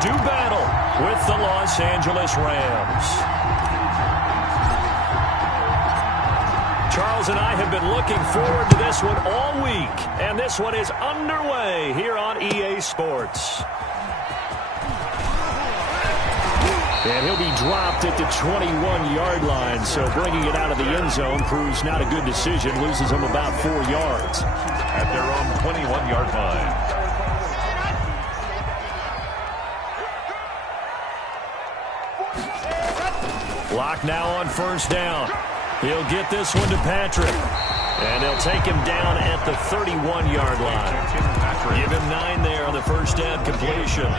do battle with the Los Angeles Rams. Charles and I have been looking forward to this one all week, and this one is underway here on EA Sports. And he'll be dropped at the 21-yard line, so bringing it out of the end zone proves not a good decision, loses him about 4 yards. At their own 21-yard line. Block now on first down. He'll get this one to Patrick. And they'll take him down at the 31-yard line. Give him 9 there on the first down completion.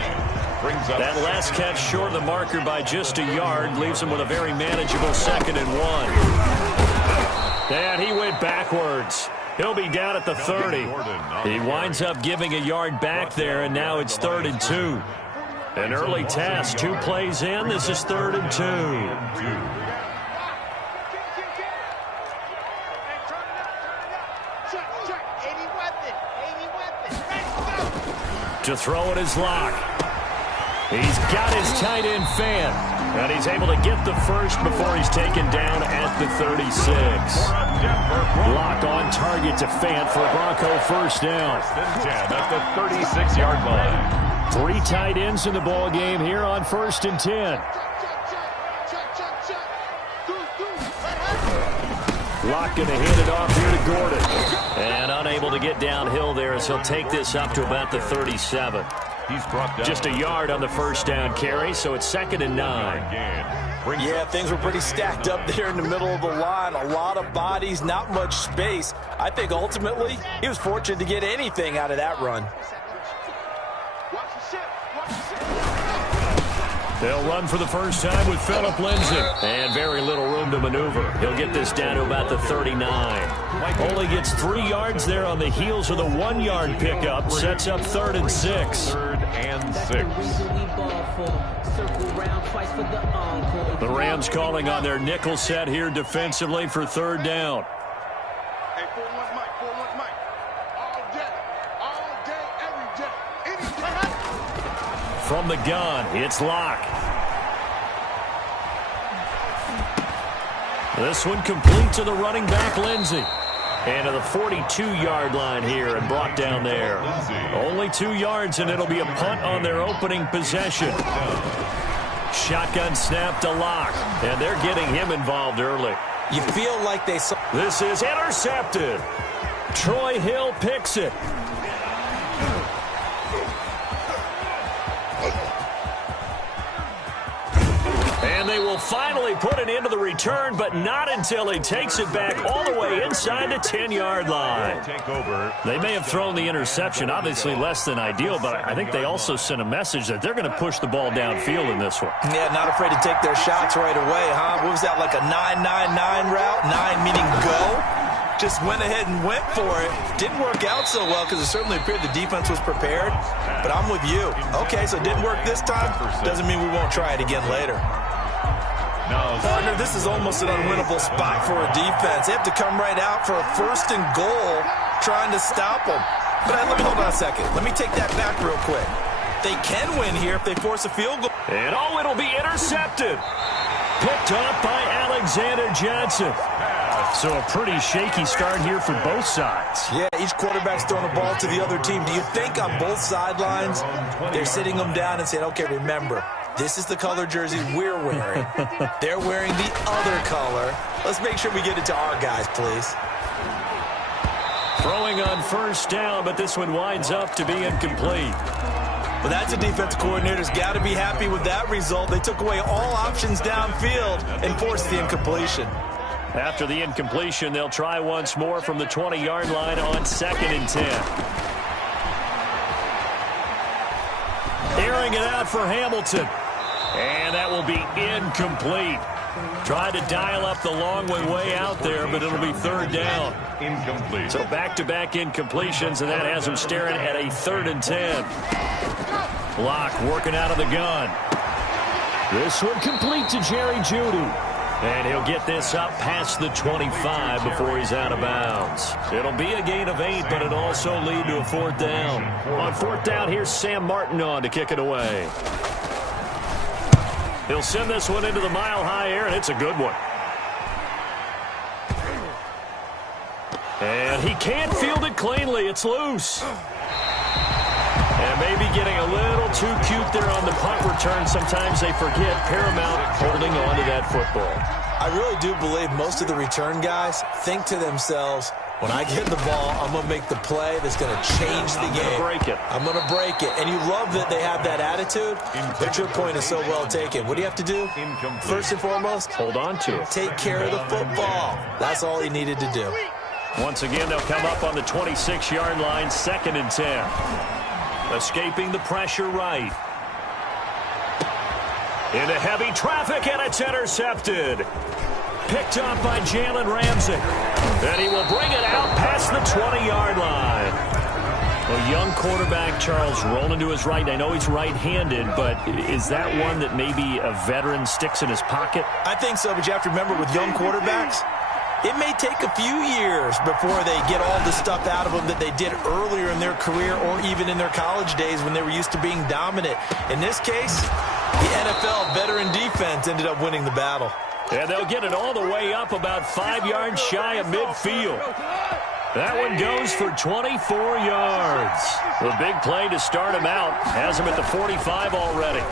That last catch short of the marker by just a yard leaves him with a very manageable 2nd and 1. And he went backwards. He'll be down at the 30. He winds up giving a yard back there, and now it's 3rd and 2. An early task, 2 plays in. This is 3rd and 2. To throw it is Locke. He's got his tight end Fan, and he's able to get the first before he's taken down at the 36. Locke on target to Fan for a Bronco first down. At the 36-yard line. 3 tight ends in the ball game here on 1st and 10. Locke going to hand it off here to Gordon. And unable to get downhill there as he'll take this up to about the 37. He's brought down. Just a yard on the first down carry, so it's 2nd and 9. Yeah, things were pretty stacked up there in the middle of the line. A lot of bodies, not much space. I think ultimately he was fortunate to get anything out of that run. They'll run for the first time with Phillip Lindsay. And very little room to maneuver. He'll get this down to about the 39. Only gets 3 yards there on the heels of the 1-yard pickup. Sets up 3rd and 6. 3rd and 6. The Rams calling on their nickel set here defensively for 3rd down. Hey, 4-1 Mike, 4-1 Mike. All day, every day, any day. From the gun, it's Locke. This one complete to the running back, Lindsay. And to the 42-yard line here and brought down there. Only 2 yards, and it'll be a punt on their opening possession. Shotgun snap to Locke, and they're getting him involved early. You feel like they saw. This is intercepted. Troy Hill picks it. And they will finally put an end to the return, but not until he takes it back all the way inside the 10-yard line. They may have thrown the interception, obviously less than ideal, but I think they also sent a message that they're going to push the ball downfield in this one. Yeah, not afraid to take their shots right away, huh? What was that, like a 9-9-9 route? 9 meaning go? Just went ahead and went for it. Didn't work out so well because it certainly appeared the defense was prepared. But I'm with you. Okay, so it didn't work this time. Doesn't mean we won't try it again later. Partner, this is almost an unwinnable spot for a defense. They have to come right out for a 1st and goal trying to stop them. But let me hold on a second. Let me take that back real quick. They can win here if they force a field goal. And it'll be intercepted. Picked up by Alexander Johnson. So a pretty shaky start here for both sides. Yeah, each quarterback's throwing the ball to the other team. Do you think on both sidelines they're sitting them down and saying, okay, remember, this is the color jersey we're wearing. They're wearing the other color. Let's make sure we get it to our guys, please. Throwing on first down, but this one winds up to be incomplete. Well, that's a defense coordinator's got to be happy with that result. They took away all options downfield and forced the incompletion. After the incompletion, they'll try once more from the 20-yard line on 2nd and 10. Airing it out for Hamilton. And that will be incomplete. Tried to dial up the long way out there, but it'll be 3rd down. Incomplete. So back-to-back incompletions, and that has them staring at a 3rd and 10. Locke working out of the gun. This one complete to Jerry Jeudy. And he'll get this up past the 25 before he's out of bounds. It'll be a gain of 8, but it'll also lead to a 4th down. On 4th down, here's Sam Martin on to kick it away. He'll send this one into the mile-high air, and it's a good one. And he can't field it cleanly. It's loose. And maybe getting a little too cute there on the punt return. Sometimes they forget paramount holding on to that football. I really do believe most of the return guys think to themselves, when I get the ball, I'm going to make the play that's going to change the game. I'm going to break it. And you love that they have that attitude, but your point is so well taken. What do you have to do? First and foremost, hold on to it. Take care of the football. That's all he needed to do. Once again, they'll come up on the 26-yard line, 2nd and 10. Escaping the pressure right. Into heavy traffic, and it's intercepted. Picked up by Jalen Ramsey. And he will bring it out past the 20-yard line. A young quarterback, Charles, rolling to his right. I know he's right-handed, but is that one that maybe a veteran sticks in his pocket? I think so, but you have to remember with young quarterbacks, it may take a few years before they get all the stuff out of them that they did earlier in their career or even in their college days when they were used to being dominant. In this case, the NFL veteran defense ended up winning the battle. And they'll get it all the way up about 5 yards shy of midfield. That one goes for 24 yards. The big play to start him out has him at the 45 already.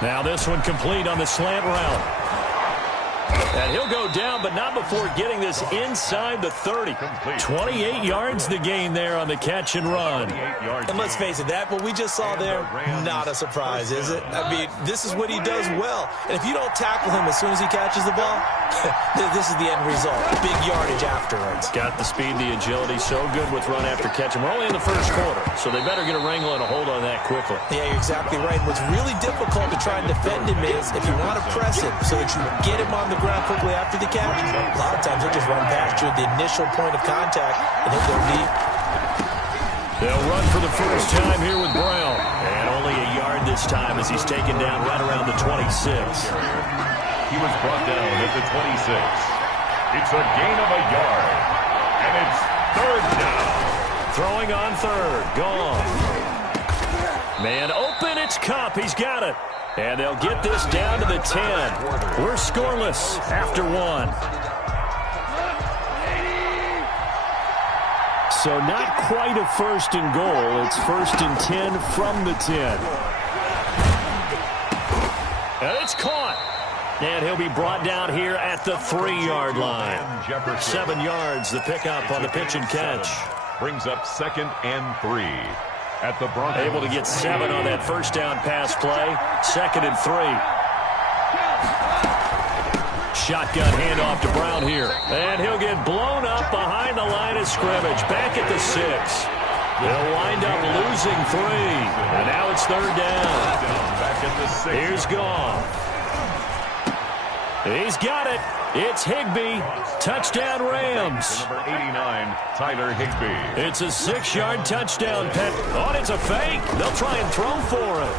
Now this one complete on the slant route. And he'll go down, but not before getting this inside the 30. 28 yards the gain there on the catch and run. And let's face it, that what we just saw there, not a surprise, is it? I mean, this is what he does well. And if you don't tackle him as soon as he catches the ball, this is the end result. Big yardage afterwards. Got the speed, the agility, so good with run after catch. And we're only in the first quarter, so they better get a wrangle and a hold on that quickly. Yeah, you're exactly right. What's really difficult to try and defend him is if you want to press him so that you get him on the ground quickly after the catch, a lot of times he'll just run past you at the initial point of contact and he'll go deep. They'll run for the first time here with Brown. And only a yard this time as he's taken down right around the 26. He was brought down at the 26. It's a gain of a yard. And it's 3rd down. Throwing on 3rd. Gone. Man open, it's Cup. He's got it. And they'll get this down to the 10. We're scoreless after 1. So not quite a 1st and goal. It's 1st and 10 from the 10. And it's caught. And he'll be brought down here at the 3-yard line. 7 yards, the pickup on the pitch and catch. Brings up 2nd and 3. At the Broncos. Able to get 7 on that first down pass play. 2nd and 3. Shotgun handoff to Brown here. And he'll get blown up behind the line of scrimmage. Back at the 6. They'll wind up losing 3. And now it's 3rd down. Back at the 6. Here's Goff. He's got it. It's Higbee. Touchdown Rams. Number 89, Tyler Higbee. It's a 6-yard touchdown, Pet. Oh, it's a fake. They'll try and throw for it.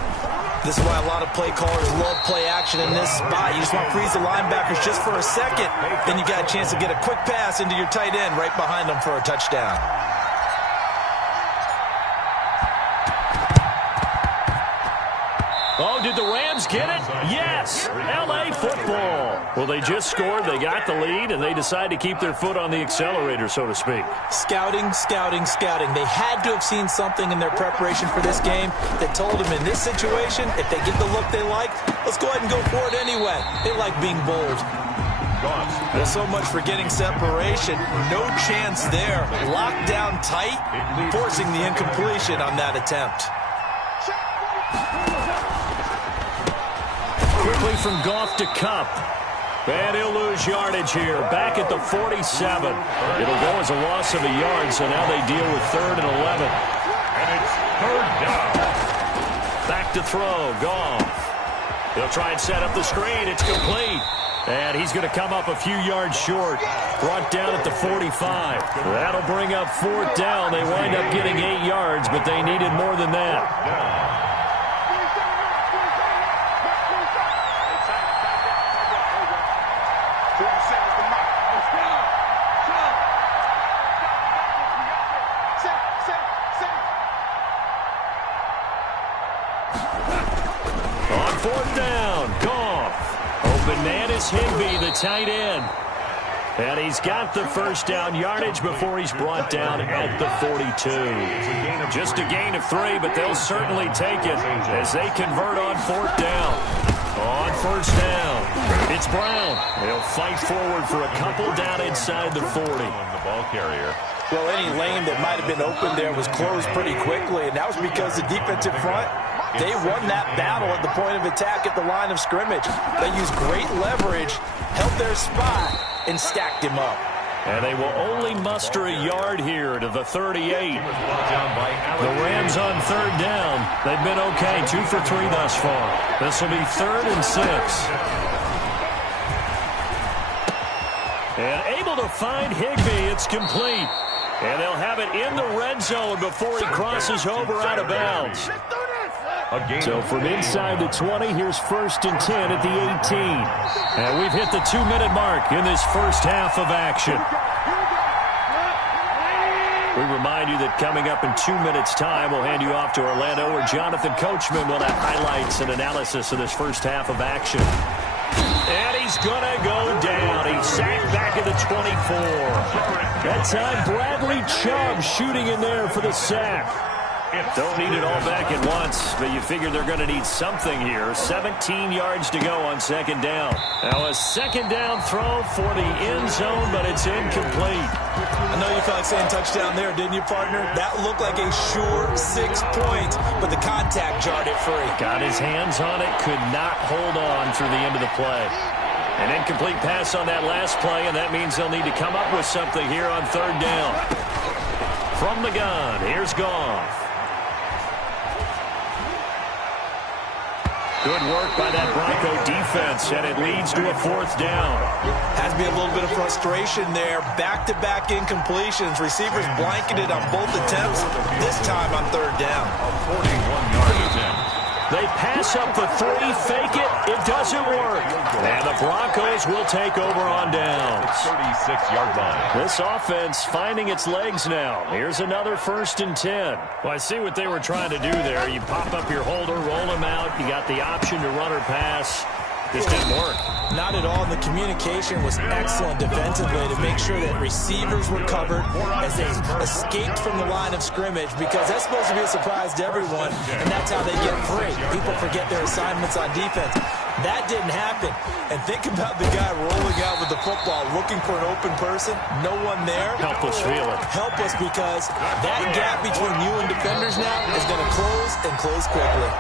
This is why a lot of play callers love play action in this spot. You just want to freeze the linebackers just for a second. Then you got a chance to get a quick pass into your tight end right behind them for a touchdown. Oh, did the Rams get it? Yes! L.A. football. Well, they just scored, they got the lead, and they decide to keep their foot on the accelerator, so to speak. Scouting, scouting, scouting. They had to have seen something in their preparation for this game that told them in this situation, if they get the look they like, let's go ahead and go for it anyway. They like being bold. Well, so much for getting separation. No chance there. Locked down tight, forcing the incompletion on that attempt. Quickly from Goff to Cup. And he'll lose yardage here. Back at the 47. It'll go as a loss of a yard, so now they deal with 3rd and 11. And it's 3rd down. Back to throw. Goff. They'll try and set up the screen. It's complete. And he's going to come up a few yards short. Brought down at the 45. That'll bring up 4th down. They wind up getting 8 yards, but they needed more than that. 4th down. Goff. Open man is Higbee, the tight end. And he's got the first down yardage before he's brought down at the 42. Just a gain of 3, but they'll certainly take it as they convert on 4th down. On 1st down, it's Brown. He'll fight forward for a couple down inside the 40. The ball carrier. Well, any lane that might have been open there was closed pretty quickly, and that was because the defensive front, they won that battle at the point of attack at the line of scrimmage. They used great leverage, held their spot, and stacked him up. And they will only muster a yard here to the 38. The Rams on 3rd down. They've been okay, 2 for 3 thus far. This will be 3rd and 6. And able to find Higbee. It's complete. And they'll have it in the red zone before he crosses over out of bounds. So from inside the 20, here's 1st and 10 at the 18. And we've hit the 2-minute mark in this first half of action. We remind you that coming up in 2 minutes' time, we'll hand you off to Orlando, where Jonathan Coachman will have highlights and analysis of this first half of action. And he's going to go down. He's sacked back at the 24. That time, Bradley Chubb shooting in there for the sack. Don't need it all back at once, but you figure they're going to need something here. 17 yards to go on 2nd down. Now a 2nd down throw for the end zone, but it's incomplete. I know you felt like saying touchdown there, didn't you, partner? That looked like a sure 6 points, but the contact jarred it free. Got his hands on it, could not hold on through the end of the play. An incomplete pass on that last play, and that means they'll need to come up with something here on 3rd down. From the gun, here's Goff. Good work by that Bronco defense, and it leads to a 4th down. Has to be a little bit of frustration there. Back-to-back incompletions. Receivers blanketed on both attempts, this time on 3rd down. A 41-yard attempt. They pass up the 3, fake it. It doesn't work. And the Broncos will take over on downs. 36-yard line. This offense finding its legs now. Here's another 1st and 10. Well, I see what they were trying to do there. You pop up your holder, roll him out. You got the option to run or pass. Just didn't work. Not at all. And the communication was excellent defensively to make sure that receivers were covered as they escaped from the line of scrimmage, because that's supposed to be a surprise to everyone, and that's how they get free. People forget their assignments on defense. That didn't happen. And think about the guy rolling out with the football, looking for an open person. No one there. Helpless feeling. Helpless, because that gap between you and defenders now is going to close, and close quickly.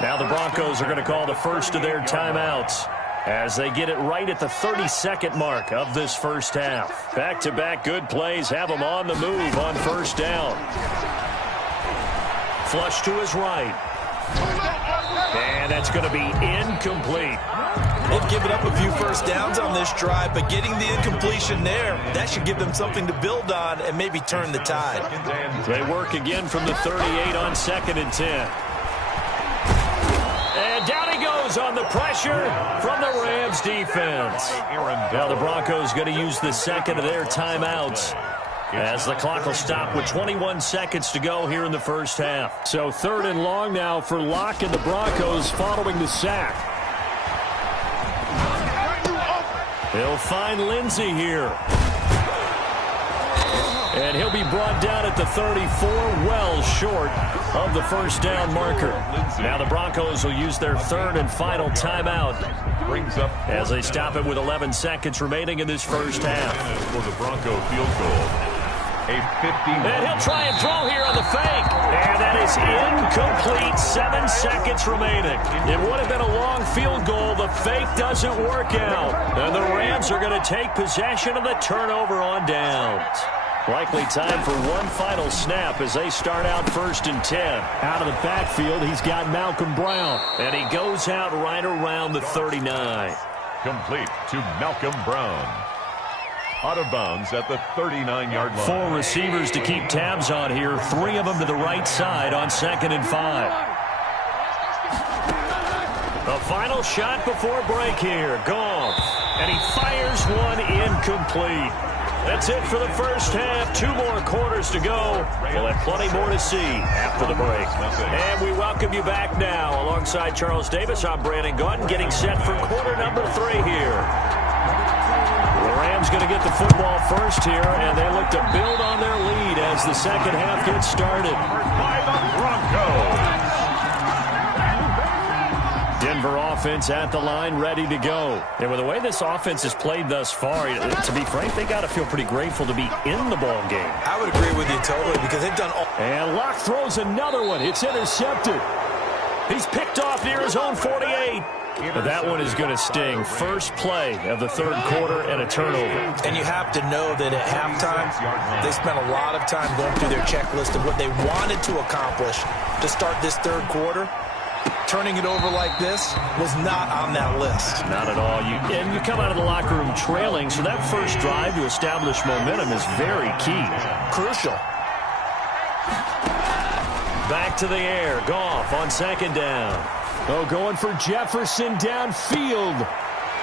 Now the Broncos are going to call the first of their timeouts as they get it right at the 32nd mark of this first half. Back-to-back good plays have them on the move on 1st down. Flush to his right. And that's going to be incomplete. They've given up a few 1st downs on this drive, but getting the incompletion there, that should give them something to build on and maybe turn the tide. They work again from the 38 on 2nd and 10. And down he goes on the pressure from the Rams defense. Now the Broncos going to use the 2nd of their timeouts as the clock will stop with 21 seconds to go here in the first half. So 3rd and long now for Locke and the Broncos following the sack. He'll find Lindsey here. And he'll be brought down at the 34, well short of the 1st down marker. Now the Broncos will use their 3rd and final timeout Brings up as they stop it with 11 seconds remaining in this first half. For the Bronco field goal. A 50. And he'll try and throw here on the fake. And that is incomplete. 7 seconds remaining. It would have been a long field goal. The fake doesn't work out. And the Rams are going to take possession of the turnover on downs. Likely time for one final snap as they start out 1st and 10. Out of the backfield, he's got Malcolm Brown. And he goes out right around the 39. Complete to Malcolm Brown. Out of bounds at the 39-yard line. 4 receivers to keep tabs on here. 3 of them to the right side on 2nd and 5. The final shot before break here. Goff. And he fires one incomplete. That's it for the first half. 2 more quarters to go. We'll have plenty more to see after the break. And we welcome you back now. Alongside Charles Davis, I'm Brandon Gautin, getting set for quarter number 3 here. The Rams going to get the football first here, and they look to build on their lead as the second half gets started. By the Broncos. Denver offense at the line, ready to go. And with the way this offense has played thus far, to be frank, they got to feel pretty grateful to be in the ball game. I would agree with you totally because they've done all. And Locke throws another one. It's intercepted. He's picked off near his own 48. But that one is going to sting. First play of the third quarter and a turnover. And you have to know that at halftime, they spent a lot of time going through their checklist of what they wanted to accomplish to start this third quarter. Turning it over like this was not on that list. Not at all. And you come out of the locker room trailing, so that first drive to establish momentum is very key. Crucial. Back to the air. Goff on second down. Oh, going for Jefferson downfield.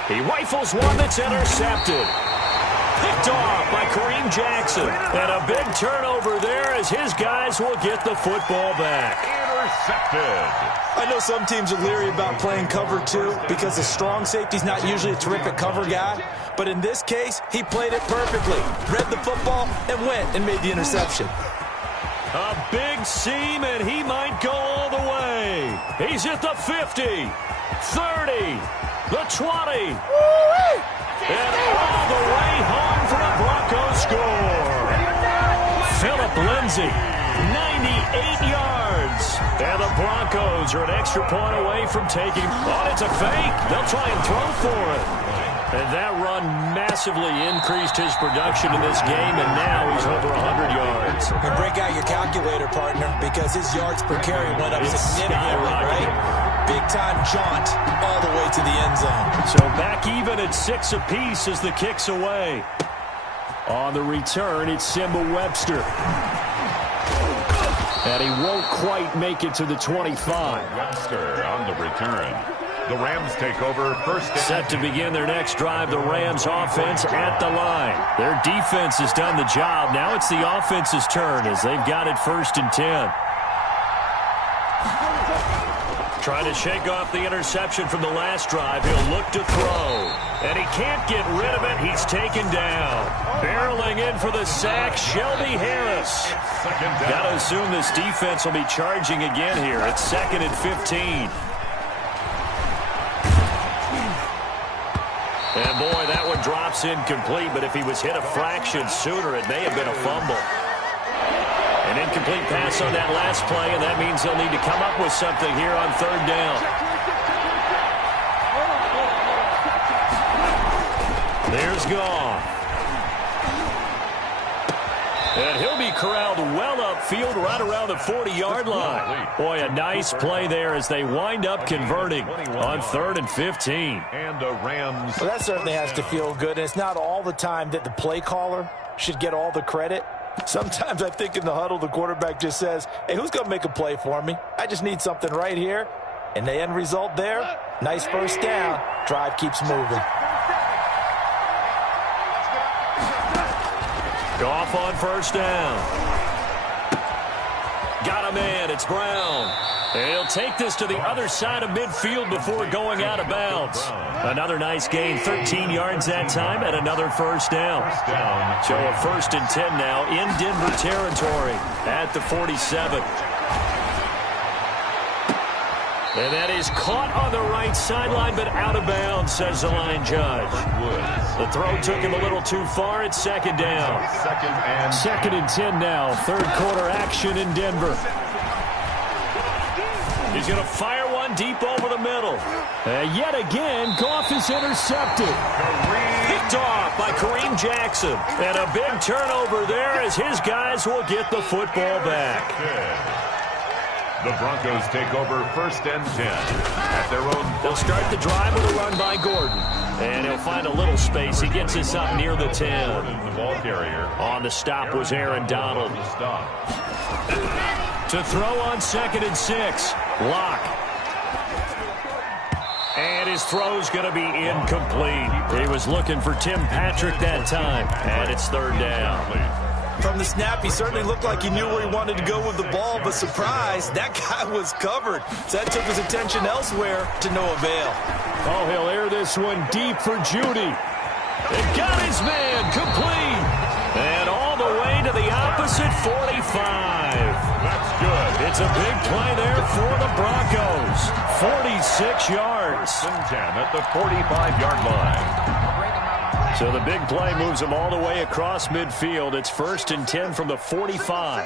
He rifles one that's intercepted. Picked off by Kareem Jackson. And a big turnover there as his guys will get the football back. Intercepted. I know some teams are leery about playing cover 2 because the strong safety's not usually a terrific cover guy. But in this case, he played it perfectly. Read the football and went and made the interception. A big seam, and he might go all the way. He's at the 50, 30, the 20. And all the way home for a Broncos score. Phillip Lindsay, 98 yards. And the Broncos are an extra point away from taking. Oh, it's a fake. They'll try and throw for it. And that run massively increased his production in this game, and now he's over 100 yards. And break out your calculator, partner, because his yards per carry went up significantly, right? Big-time jaunt all the way to the end zone. So back even at 6 apiece as the kick's away. On the return, it's Simba Webster. And he won't quite make it to the 25. Webster on the return. The Rams take over first. Set to begin their next drive, the Rams offense at the line. Their defense has done the job. Now it's the offense's turn as they've got it first and 10. Trying to shake off the interception from the last drive. He'll look to throw. And he can't get rid of it. He's taken down. Barreling in for the sack, Shelby Harris. Got to assume this defense will be charging again here. It's 2nd and 15. And boy, that one drops incomplete, but if he was hit a fraction sooner, it may have been a fumble. An incomplete pass on that last play, and that means they'll need to come up with something here on third down. There's Goff. And he'll be corralled well upfield right around the 40-yard line. Boy, a nice play there as they wind up converting on 3rd and 15. And the Rams. Well, that certainly has to feel good. And it's not all the time that the play caller should get all the credit. Sometimes I think in the huddle, the quarterback just says, hey, who's going to make a play for me? I just need something right here. And the end result there, nice first down. Drive keeps moving. Goff on first down. Got a man. It's Brown. And he'll take this to the other side of midfield before going out of bounds. Another nice gain, 13 yards that time, and another first down. So a 1st and 10 now in Denver territory at the 47. And that is caught on the right sideline, but out of bounds, says the line judge. The throw took him a little too far. It's 2nd down. 2nd and 10 now. Third quarter action in Denver. He's going to fire one deep over the middle. Yet again, Goff is intercepted. Picked off by Kareem Jackson. And a big turnover there as his guys will get the football back. The Broncos take over 1st and 10 at their own. They'll start the drive with a run by Gordon. And he'll find a little space. He gets us up near the 10. The ball carrier. On the stop was Aaron Donald. To throw on 2nd and 6. Locke. And his throw's going to be incomplete. He was looking for Tim Patrick that time, and it's third down. From the snap, he certainly looked like he knew where he wanted to go with the ball, but surprise, that guy was covered. So that took his attention elsewhere to no avail. Oh, he'll air this one deep for Judy. It got his man complete. And all the way to the opposite 45. That's good. It's a big play there for the Broncos. 46 yards. 10 at the 45-yard line. So the big play moves them all the way across midfield. It's 1st and 10 from the 45.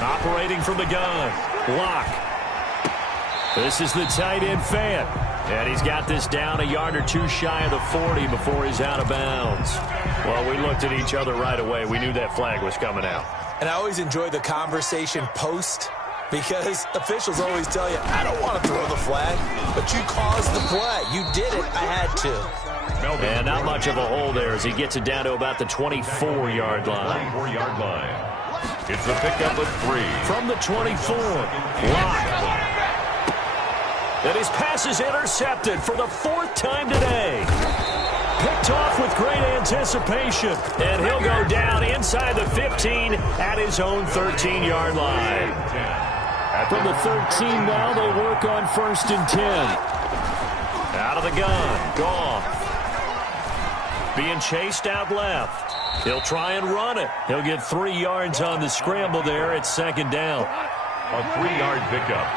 Operating from the gun. Block. This is the tight end fan. And he's got this down a yard or two shy of the 40 before he's out of bounds. Well, we looked at each other right away. We knew that flag was coming out. And I always enjoy the conversation post, because officials always tell you, I don't want to throw the flag, but you caused the play. You did it. I had to. And not much of a hole there as he gets it down to about the 24-yard line. 24-yard line. It's a pickup of 3. From the 24. Block. And his pass is intercepted for the 4th time today. Picked off with great anticipation. And he'll go down inside the 15 at his own 13-yard line. From the 13 now, they work on 1st and 10. Out of the gun. Goff. Being chased out left. He'll try and run it. He'll get 3 yards on the scramble there. It's 2nd down. A 3-yard pickup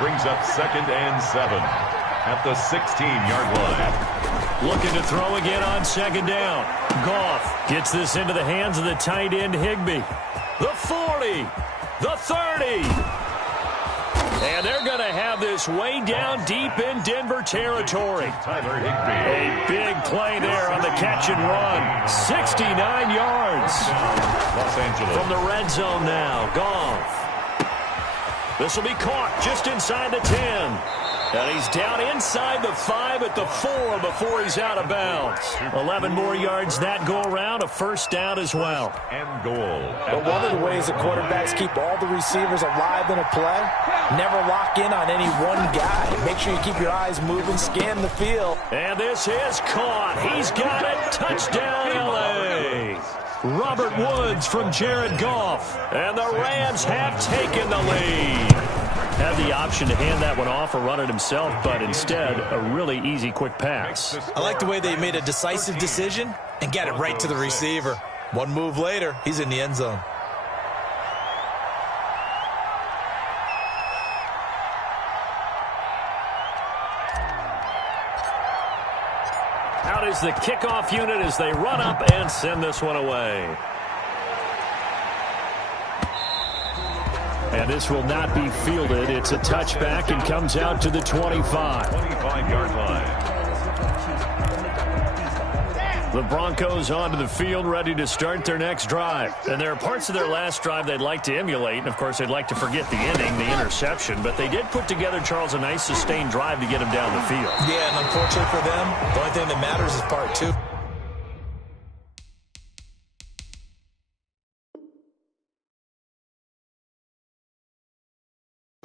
brings up 2nd and 7 at the 16-yard line. Looking to throw again on 2nd down. Goff gets this into the hands of the tight end Higbee. The 40. The 30. And they're going to have this way down deep in Denver territory. Tyler Higbee. A big play there on the catch and run. 69 yards. Los Angeles. From the red zone now. Goff. This will be caught just inside the 10. And he's down inside the 5 at the 4 before he's out of bounds. 11 more yards that go around, a 1st down as well. And goal. But one of the ways the quarterbacks keep all the receivers alive in a play, never lock in on any one guy. Make sure you keep your eyes moving, scan the field. And this is caught. He's got it. Touchdown, L.A. Robert Woods from Jared Goff. And the Rams have taken the lead. Had the option to hand that one off or run it himself, but instead, a really easy, quick pass. I like the way they made a decisive decision and got it right to the receiver. One move later, he's in the end zone. Out is the kickoff unit as they run up and send this one away. And this will not be fielded. It's a touchback and comes out to the 25. 25-yard line. The Broncos onto the field, ready to start their next drive. And there are parts of their last drive they'd like to emulate. And, of course, they'd like to forget the ending, the interception. But they did put together, Charles, a nice sustained drive to get him down the field. Yeah, and unfortunately for them, the only thing that matters is part 2.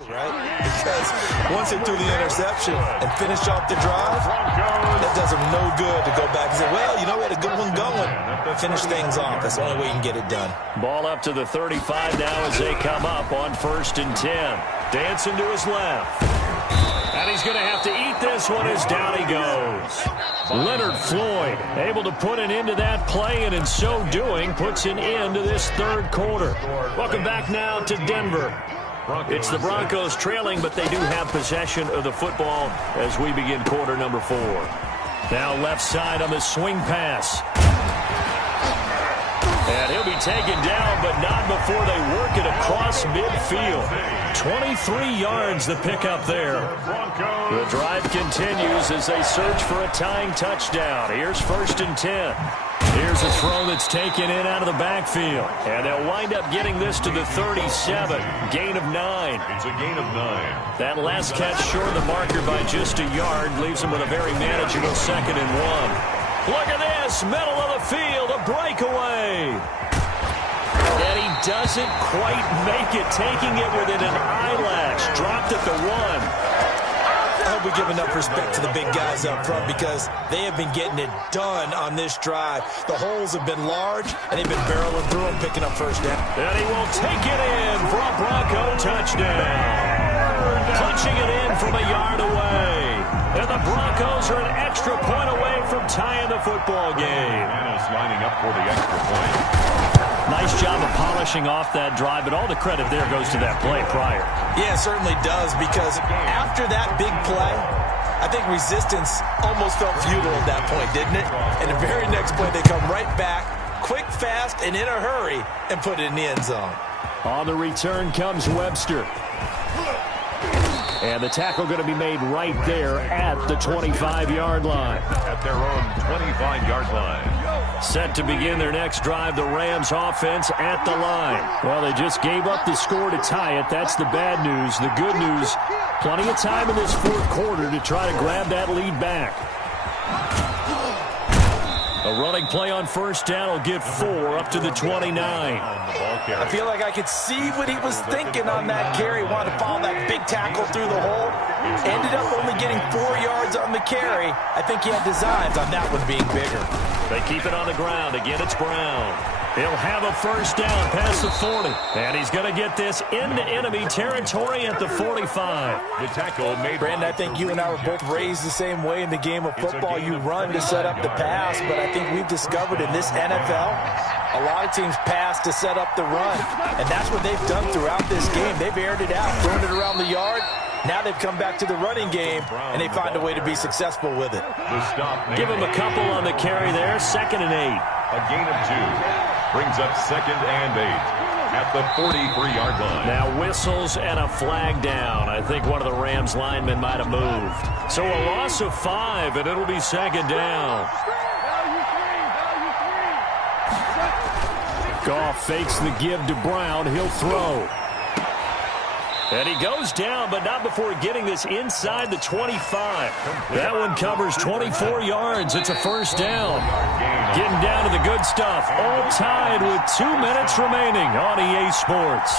Right? Because once they threw the interception and finished off the drive, that does them no good to go back and say, well, you know, we had a good one going. Finish things off. That's the only way you can get it done. Ball up to the 35 now as they come up on 1st and 10. Dancing to his left. And he's going to have to eat this one as down he goes. Leonard Floyd able to put an end to that play, and in so doing puts an end to this 3rd quarter. Welcome back now to Denver. It's the Broncos trailing, but they do have possession of the football as we begin quarter number 4. Now left side on the swing pass. And he'll be taken down, but not before they work it across midfield. 23 yards the pickup there. The drive continues as they search for a tying touchdown. Here's 1st and 10. Here's a throw that's taken in out of the backfield. And they'll wind up getting this to the 37. Gain of 9. It's a gain of 9. That last catch short of the marker by just a yard leaves them with a very manageable 2nd and 1. Look at this. Middle of the field. A breakaway. And he doesn't quite make it, taking it within an eyelash. Dropped at the 1. hope we give enough respect to the big guys up front because they have been getting it done on this drive. The holes have been large, and they've been barreling through them, picking up first down. And he will take it in for a Bronco touchdown. Punching it in from a yard away. And the Broncos are an extra point away from tying the football game. And is lining up for the extra point. Nice job of polishing off that drive, but all the credit there goes to that play prior. Yeah, it certainly does, because after that big play, I think resistance almost felt futile at that point, didn't it? And the very next play, they come right back, quick, fast, and in a hurry, and put it in the end zone. On the return comes Webster. And the tackle going to be made right there at the 25-yard line. At their own 25-yard line. Set to begin their next drive, the Rams offense at the line. Well, they just gave up the score to tie it. That's the bad news. The good news, plenty of time in this fourth quarter to try to grab that lead back. A running play on first down will get 4 up to the 29. I feel like I could see what he was thinking on that carry. Wanted to follow that big tackle through the hole. Ended up only getting 4 yards on the carry. I think he had designs on that one being bigger. They keep it on the ground. Again, it's Brown. He'll have a first down past the 40. And he's going to get this into enemy territory at the 45. The tackle made. Brandon, I think you and I were both raised the same way in the game of football. You run to set up the pass, but I think we've discovered in this NFL, a lot of teams pass to set up the run. And that's what they've done throughout this game. They've aired it out, thrown it around the yard. Now they've come back to the running game, and they find a way to be successful with it. The stop. Give him a couple on the carry there. 2nd and 8. A gain of 2. Brings up 2nd and 8 at the 43-yard line. Now whistles and a flag down. I think one of the Rams linemen might have moved. So a loss of 5, and it'll be 2nd down. Goff fakes the give to Brown. He'll throw. And he goes down, but not before getting this inside the 25. That one covers 24 yards. It's a first down. Getting down to the good stuff. All tied with 2 minutes remaining on EA Sports.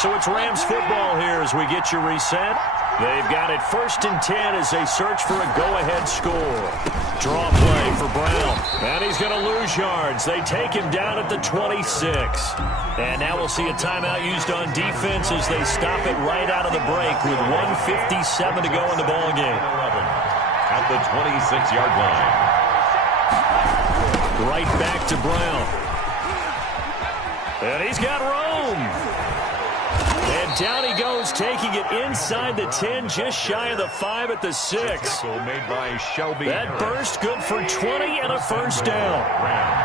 So it's Rams football here as we get you reset. They've got it 1st and 10 as they search for a go-ahead score. Draw play for Brown. And he's going to lose yards. They take him down at the 26. And now we'll see a timeout used on defense as they stop it right out of the break with 1:57 to go in the ballgame. At the 26-yard line. Right back to Brown. And he's got room. And down he goes, taking it inside the 10, just shy of the 5 at the 6. Made by Shelby. That burst good for 20 and a first down.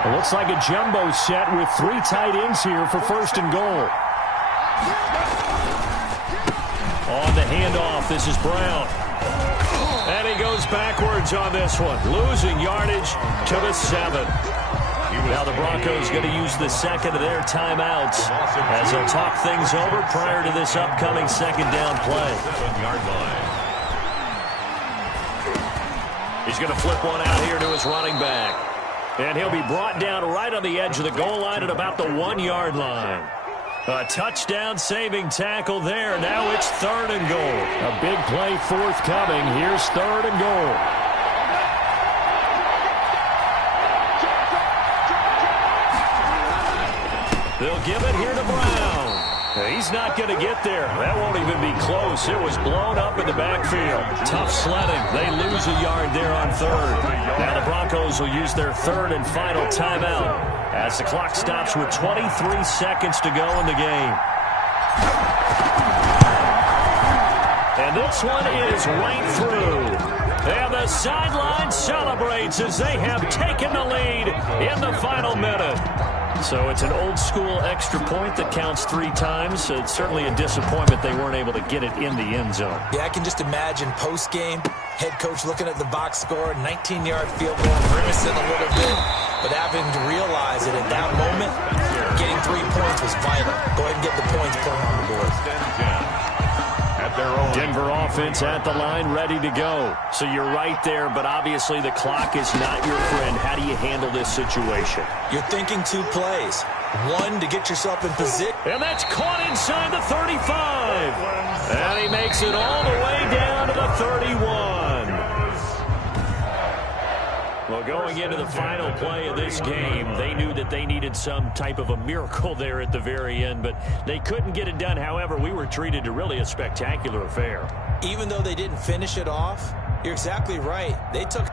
It looks like a jumbo set with 3 tight ends here for 1st and goal. On the handoff, this is Brown. And he goes backwards on this one, losing yardage to the 7. Now the Broncos going to use the 2nd of their timeouts as they'll talk things over prior to this upcoming 2nd down play. 7-yard line. He's going to flip one out here to his running back. And he'll be brought down right on the edge of the goal line at about the 1-yard line. A touchdown-saving tackle there. Now it's 3rd and goal. A big play forthcoming. Here's 3rd and goal. They'll give it here to Brown. He's not going to get there. That won't even be close. It was blown up in the backfield. Tough sledding. They lose a yard there on 3rd. Now the Broncos will use their 3rd and final timeout as the clock stops with 23 seconds to go in the game. And this one is right through. And the sideline celebrates as they have taken the lead in the final minute. So it's an old-school extra point that counts 3 times. It's certainly a disappointment they weren't able to get it in the end zone. Yeah, I can just imagine post-game, head coach looking at the box score, 19-yard field goal, grimacing a little bit, but having to realize that at that moment, getting 3 points was vital. Go ahead and get the points, put them on the board. Denver offense at the line, ready to go. So you're right there, but obviously the clock is not your friend. How do you handle this situation? You're thinking 2 plays. 1 to get yourself in position. And that's caught inside the 35. And he makes it all the way down to the the 31. Well, going into the final play of this game, they knew that they needed some type of a miracle there at the very end, but they couldn't get it done. However, we were treated to really a spectacular affair. Even though they didn't finish it off, you're exactly right. They took...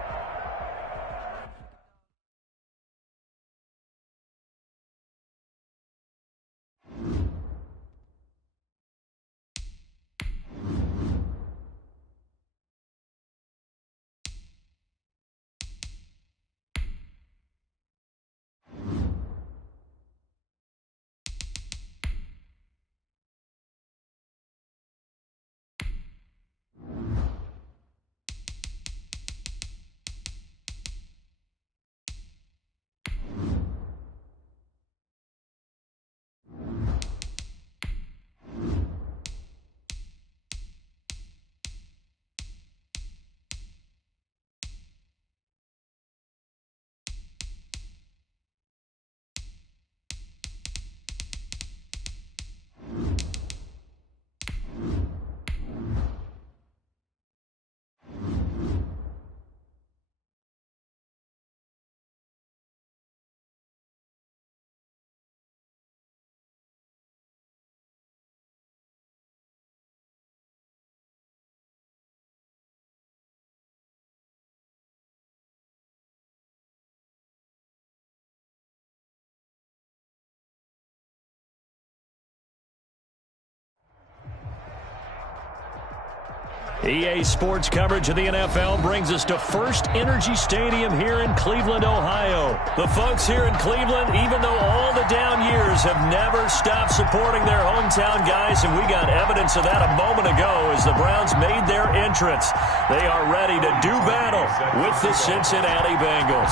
EA Sports coverage of the NFL brings us to First Energy Stadium here in Cleveland, Ohio. The folks here in Cleveland, even though all the down years, have never stopped supporting their hometown guys, and we got evidence of that a moment ago as the Browns made their entrance. They are ready to do battle with the Cincinnati Bengals.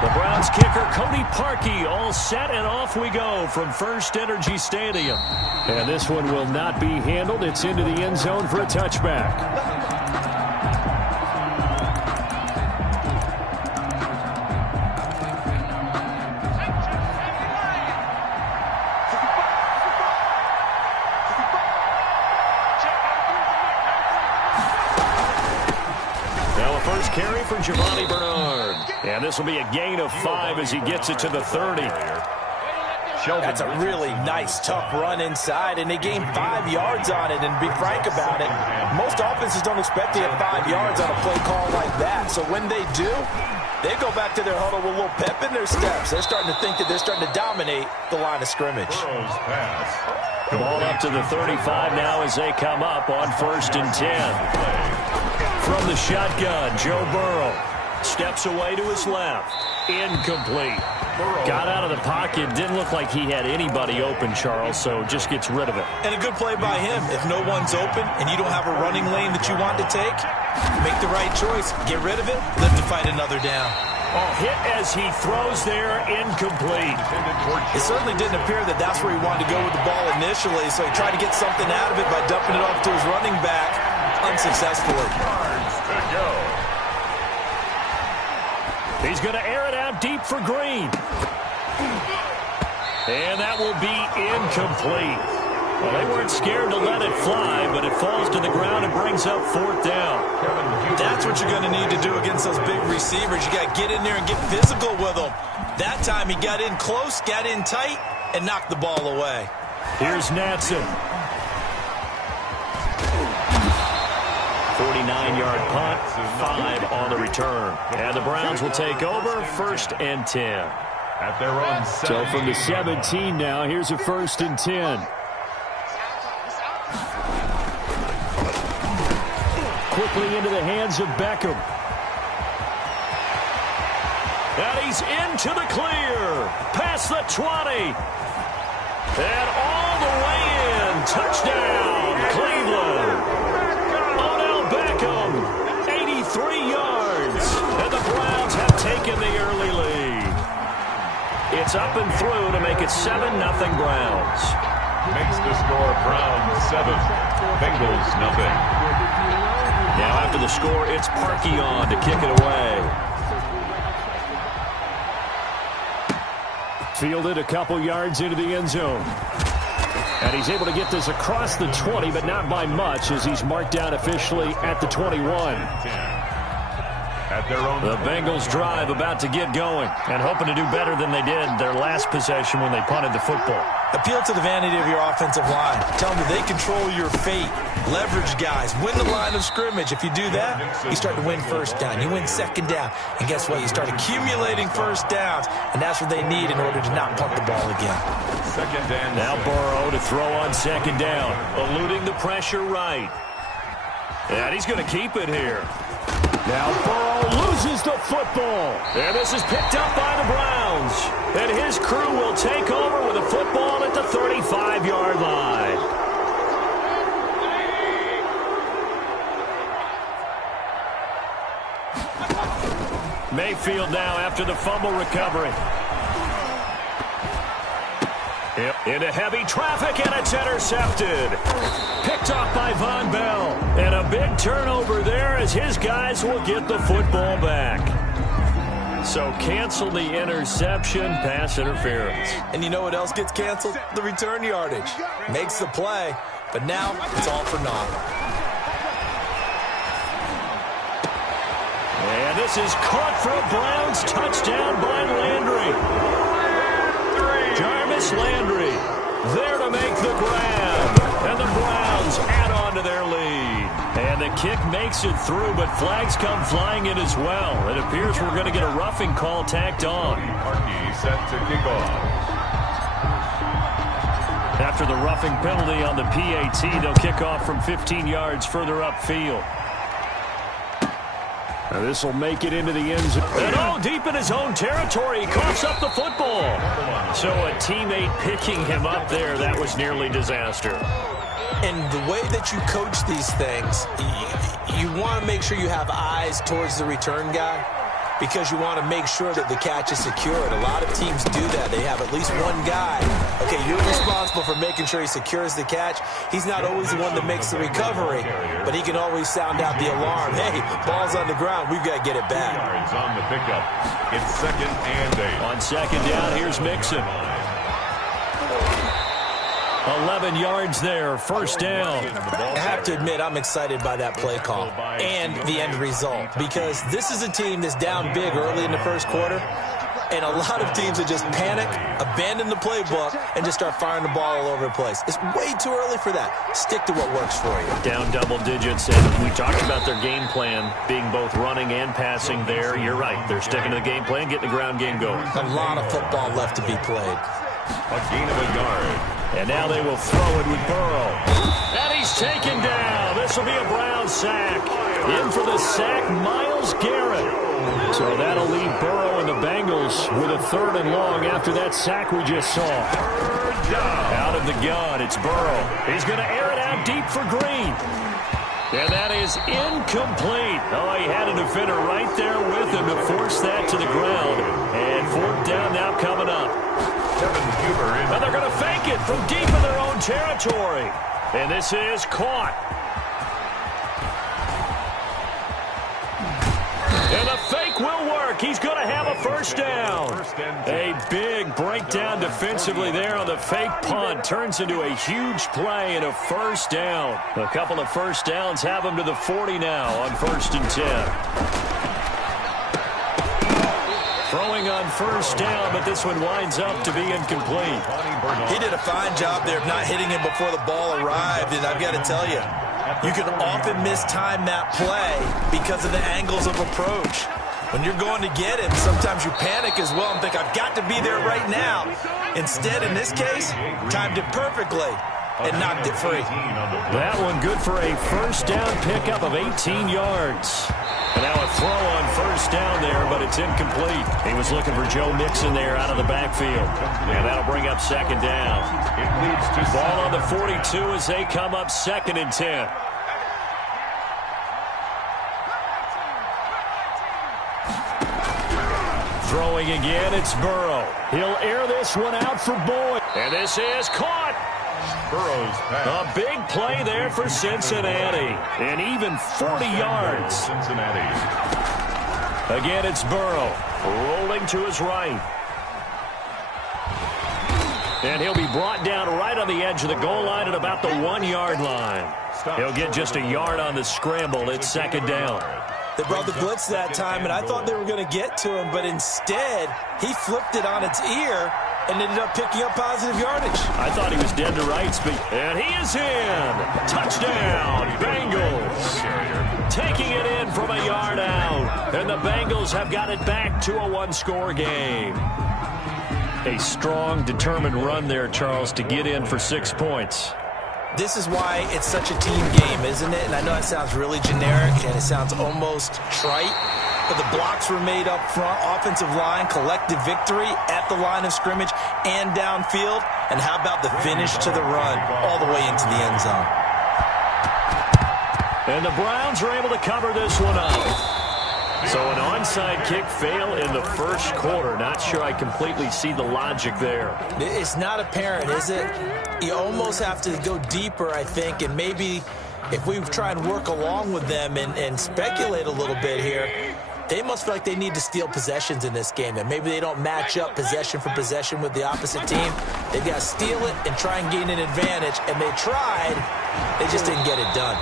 The Browns kicker, Cody Parkey, all set, and off we go from First Energy Stadium. And this one will not be handled. It's into the end zone for a touchback. Now a first carry for Giovanni Bernard. And this will be a gain of 5 as he gets it to the 30. That's a really nice, tough run inside, and they gained 5 yards on it. And to be frank about it, most offenses don't expect to get 5 yards on a play call like that. So when they do, they go back to their huddle with a little pep in their steps. They're starting to think that they're starting to dominate the line of scrimmage. Ball up to the 35 now as they come up on 1st and 10. From the shotgun, Joe Burrow steps away to his left. Incomplete. Got out of the pocket. Didn't look like he had anybody open, Charles, so just gets rid of it. And a good play by him. If no one's open and you don't have a running lane that you want to take, make the right choice. Get rid of it. Live to fight another down. Oh, hit as he throws there. Incomplete. It certainly didn't appear that that's where he wanted to go with the ball initially, so he tried to get something out of it by dumping it off to his running back unsuccessfully. He's going to air it out deep for Green. And that will be incomplete. Well, they weren't scared to let it fly, but it falls to the ground and brings up 4th down. That's what you're going to need to do against those big receivers. You got to get in there and get physical with them. That time he got in close, got in tight, and knocked the ball away. Here's Natson. 49-yard punt, 5 on the return. And the Browns will take over 1st and 10. At their own so from the 17 now, here's a 1st and 10. Quickly into the hands of Beckham. And he's into the clear. Past the 20. And all the way in. Touchdown, Cleveland. 83 yards, and the Browns have taken the early lead. It's up and through to make it 7-0 Browns. Makes the score Browns 7, Bengals 0. Now after the score, it's Parkey on to kick it away. Fielded a couple yards into the end zone. And he's able to get this across the 20, but not by much, as he's marked down officially at the 21. At their own the Bengals drive about to get going and hoping to do better than they did their last possession when they punted the football. Appeal to the vanity of your offensive line. Tell them they control your fate. Leverage guys. Win the line of scrimmage. If you do that, you start to win first down. You win second down. And guess what? You start accumulating first downs. And that's what they need in order to not punt the ball again. second down. Now Burrow to throw on second down. Eluding the pressure right. And he's going to keep it here. Now Burrow loses the football. And this is picked up by the Browns. And his crew will take over with a football at the 35-yard line. Mayfield now after the fumble recovery. Into heavy traffic, and it's intercepted. Picked off by Von Bell. And a big turnover there as his guys will get the football back. So cancel the interception, pass interference. And you know what else gets canceled? The return yardage. Makes the play, but now it's all for naught. And this is caught for a Browns touchdown by Landry. Jarvis Landry there to make the grab. And the Browns add on to their lead. And the kick makes it through, but flags come flying in as well. It appears we're going to get a roughing call tacked on. Parkey set to kick off. After the roughing penalty on the PAT, they'll kick off from 15 yards further upfield. Now this will make it into the end zone. And deep in his own territory, he coughs up the football. So a teammate picking him up there, that was nearly disaster. And the way that you coach these things, you want to make sure you have eyes towards the return guy, because you want to make sure that the catch is secured. A lot of teams do that. They have at least one guy. Okay, you're responsible for making sure he secures the catch. He's not always the one that makes the recovery, but he can always sound out the alarm. Hey, ball's on the ground. We've got to get it back. Yards on the pickup. It's 2nd and 8. On second down, here's Mixon. 11 yards there, first down. I have to admit, I'm excited by that play call and the end result, because this is a team that's down big early in the first quarter, and a lot of teams that just panic, abandon the playbook, and just start firing the ball all over the place. It's way too early for that. Stick to what works for you. Down double digits, and we talked about their game plan being both running and passing there. You're right. They're sticking to the game plan, getting the ground game going. A lot of football left to be played. A gain of a yard. And now they will throw it with Burrow. And he's taken down. This will be a Brown sack. In for the sack, Myles Garrett. So that'll leave Burrow and the Bengals with a 3rd and long after that sack we just saw. Out of the gun, it's Burrow. He's going to air it out deep for Green. And that is incomplete. Oh, he had a defender right there with him to force that to the ground. And 4th down now coming up. And they're going to fake it from deep in their own territory. And this is caught. And the fake will work. He's going to have a first down. A big breakdown defensively there on the fake punt. Turns into a huge play and a first down. A couple of first downs have him to the 40 now on 1st and 10. Throwing on first down, but this one winds up to be incomplete. He did a fine job there of not hitting him before the ball arrived, and I've got to tell you, you can often mistime that play because of the angles of approach. When you're going to get him, sometimes you panic as well and think, I've got to be there right now. Instead, in this case, timed it perfectly and knocked it free. That one good for a first down pickup of 18 yards. And now a throw on first down there, but it's incomplete. He was looking for Joe Mixon there out of the backfield. And that'll bring up 2nd down. It leads to ball on the 42 as they come up 2nd and 10. Throwing again, it's Burrow. He'll air this one out for Boyd. And this is caught. Burrow's pass. A big play there for Cincinnati. And even 40 yards. Cincinnati. Again, it's Burrow. Rolling to his right. And he'll be brought down right on the edge of the goal line at about the 1-yard line. He'll get just a yard on the scramble. It's second down. They brought the blitz that time, and I thought they were going to get to him, but instead he flipped it on its ear and ended up picking up positive yardage. I thought he was dead to rights, and he is in. Touchdown, Bengals. Taking it in from a yard out, and the Bengals have got it back to a 1-score game. A strong, determined run there, Charles, to get in for 6 points. This is why it's such a team game, isn't it? And I know it sounds really generic, and it sounds almost trite, but the blocks were made up front, offensive line, collective victory at the line of scrimmage and downfield. And how about the finish to the run all the way into the end zone? And the Browns are able to cover this one up. So an onside kick fail in the first quarter. Not sure I completely see the logic there. It's not apparent, is it? You almost have to go deeper, I think, and maybe if we try and work along with them and speculate a little bit here, they must feel like they need to steal possessions in this game, and maybe they don't match up possession for possession with the opposite team. They've got to steal it and try and gain an advantage, and they tried. They just didn't get it done.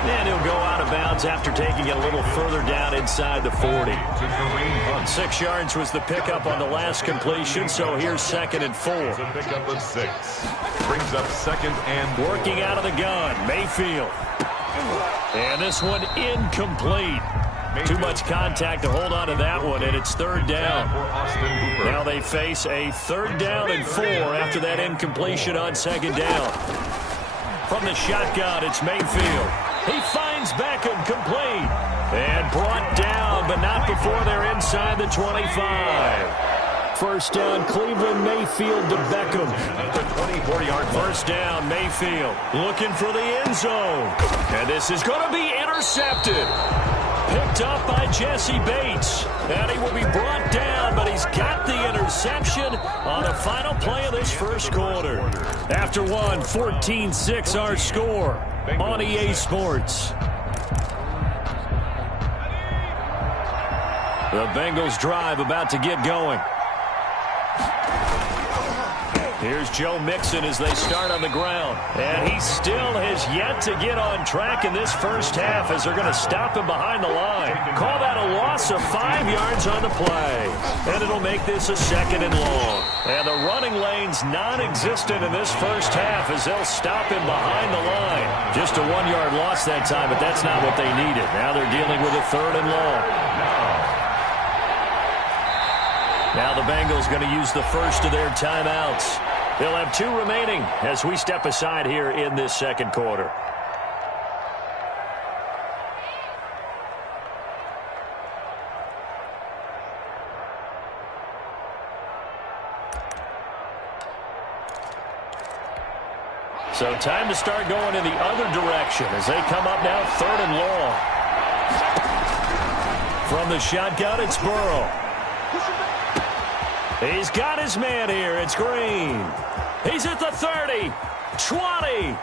And he'll go out of bounds after taking it a little further down inside the 40. 6 yards was the pickup on the last completion, so here's 2nd and 4. It's a pickup of 6. Brings up 2nd and 4. Working out of the gun, Mayfield. And this one incomplete. Too much contact to hold on to that one, and it's 3rd down. Now they face a 3rd down and 4 after that incompletion on 2nd down. From the shotgun, it's Mayfield. He finds Beckham complete. And brought down, but not before they're inside the 25. First down, Cleveland, Mayfield to Beckham. The 24-yard first down, Mayfield looking for the end zone. And this is going to be intercepted. Picked up by Jesse Bates. And he will be brought down, but he's got the interception on the final play of this first quarter. After one, 14-6 our score on EA Sports. The Bengals drive about to get going. Here's Joe Mixon as they start on the ground. And he still has yet to get on track in this first half as they're going to stop him behind the line. Call that a loss of 5 yards on the play. And it'll make this a 2nd and long. And the running lane's non-existent in this first half as they'll stop him behind the line. Just a 1-yard loss that time, but that's not what they needed. Now they're dealing with a 3rd and long. Now the Bengals going to use the first of their timeouts. They'll have 2 remaining as we step aside here in this second quarter. So time to start going in the other direction as they come up now 3rd and long. From the shotgun, it's Burrow. He's got his man here. It's Green. He's at the 30, 20,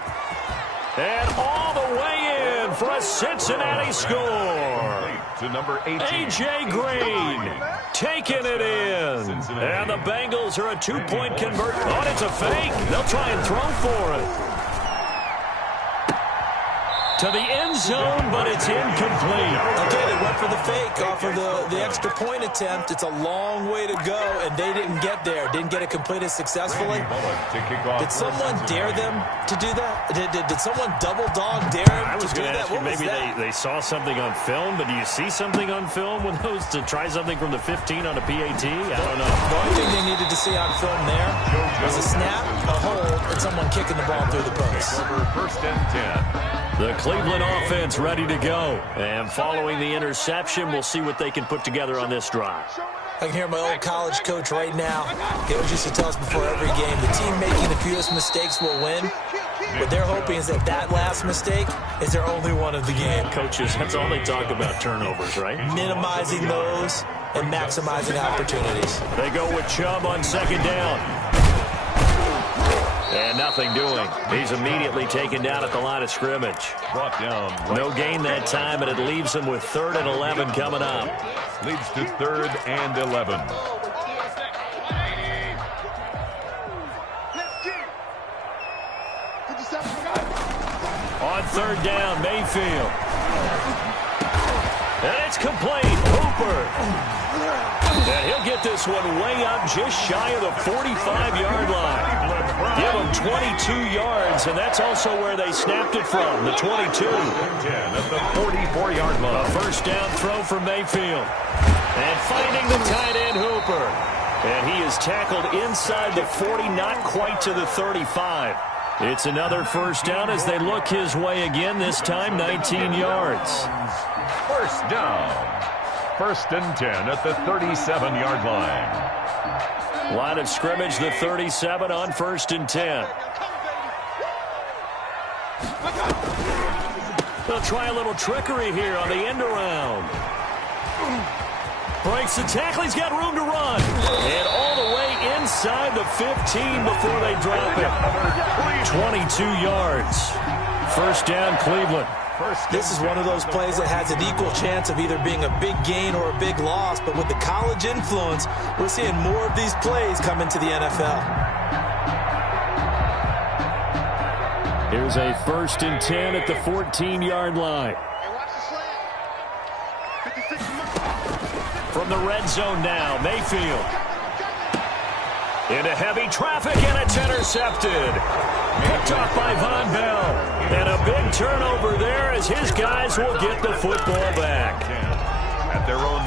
and all the way in for a Cincinnati score. To number 18. A.J. Green taking it in. And the Bengals are a 2-point conversion. Oh, it's a fake. They'll try and throw for it. To the end zone, but it's incomplete. Okay, they went for the fake off of the extra point attempt. It's a long way to go, and they didn't get there. Didn't get it completed successfully. Did someone dare them to do that? Did someone double dog dare them to do that? I was going to ask you, maybe they saw something on film, but do you see something on film with those to try something from the 15 on a PAT? I don't know. The only thing they needed to see on film there was a snap, a hold, and someone kicking the ball through the post. 1st and 10. The Cleveland offense ready to go. And following the interception, we'll see what they can put together on this drive. I can hear my old college coach right now. He always used to tell us before every game, the team making the fewest mistakes will win. What they're hoping is that last mistake is their only one of the game. Coaches, that's all they talk about, turnovers, right? Minimizing those and maximizing opportunities. They go with Chubb on 2nd down. And nothing doing. He's immediately taken down at the line of scrimmage. Brought down. No gain that time, and it leaves him with 3rd and 11 coming up. Leads to 3rd and 11. third down, Mayfield. And it's complete. Hooper. And he'll get this one way up just shy of the 45-yard line. Give him 22 yards, and that's also where they snapped it from, the 22. 10 at the 44-yard line. A first down throw for Mayfield. And finding the tight end, Hooper. And he is tackled inside the 40, not quite to the 35. It's another first down as they look his way again, this time 19 yards. First down. First and 10 at the 37-yard line. Line of scrimmage, the 37 on first and 10. They'll try a little trickery here on the end around. Breaks the tackle. He's got room to run. And all the way inside the 15 before they drop it. 22 yards. First down, Cleveland. This is one of those plays that has an equal chance of either being a big gain or a big loss, but with the college influence, we're seeing more of these plays come into the NFL. Here's a first and 10 at the 14-yard line. From the red zone now, Mayfield. Into heavy traffic, and it's intercepted. Picked off by Von Bell. And a big turnover there as his guys will get the football back.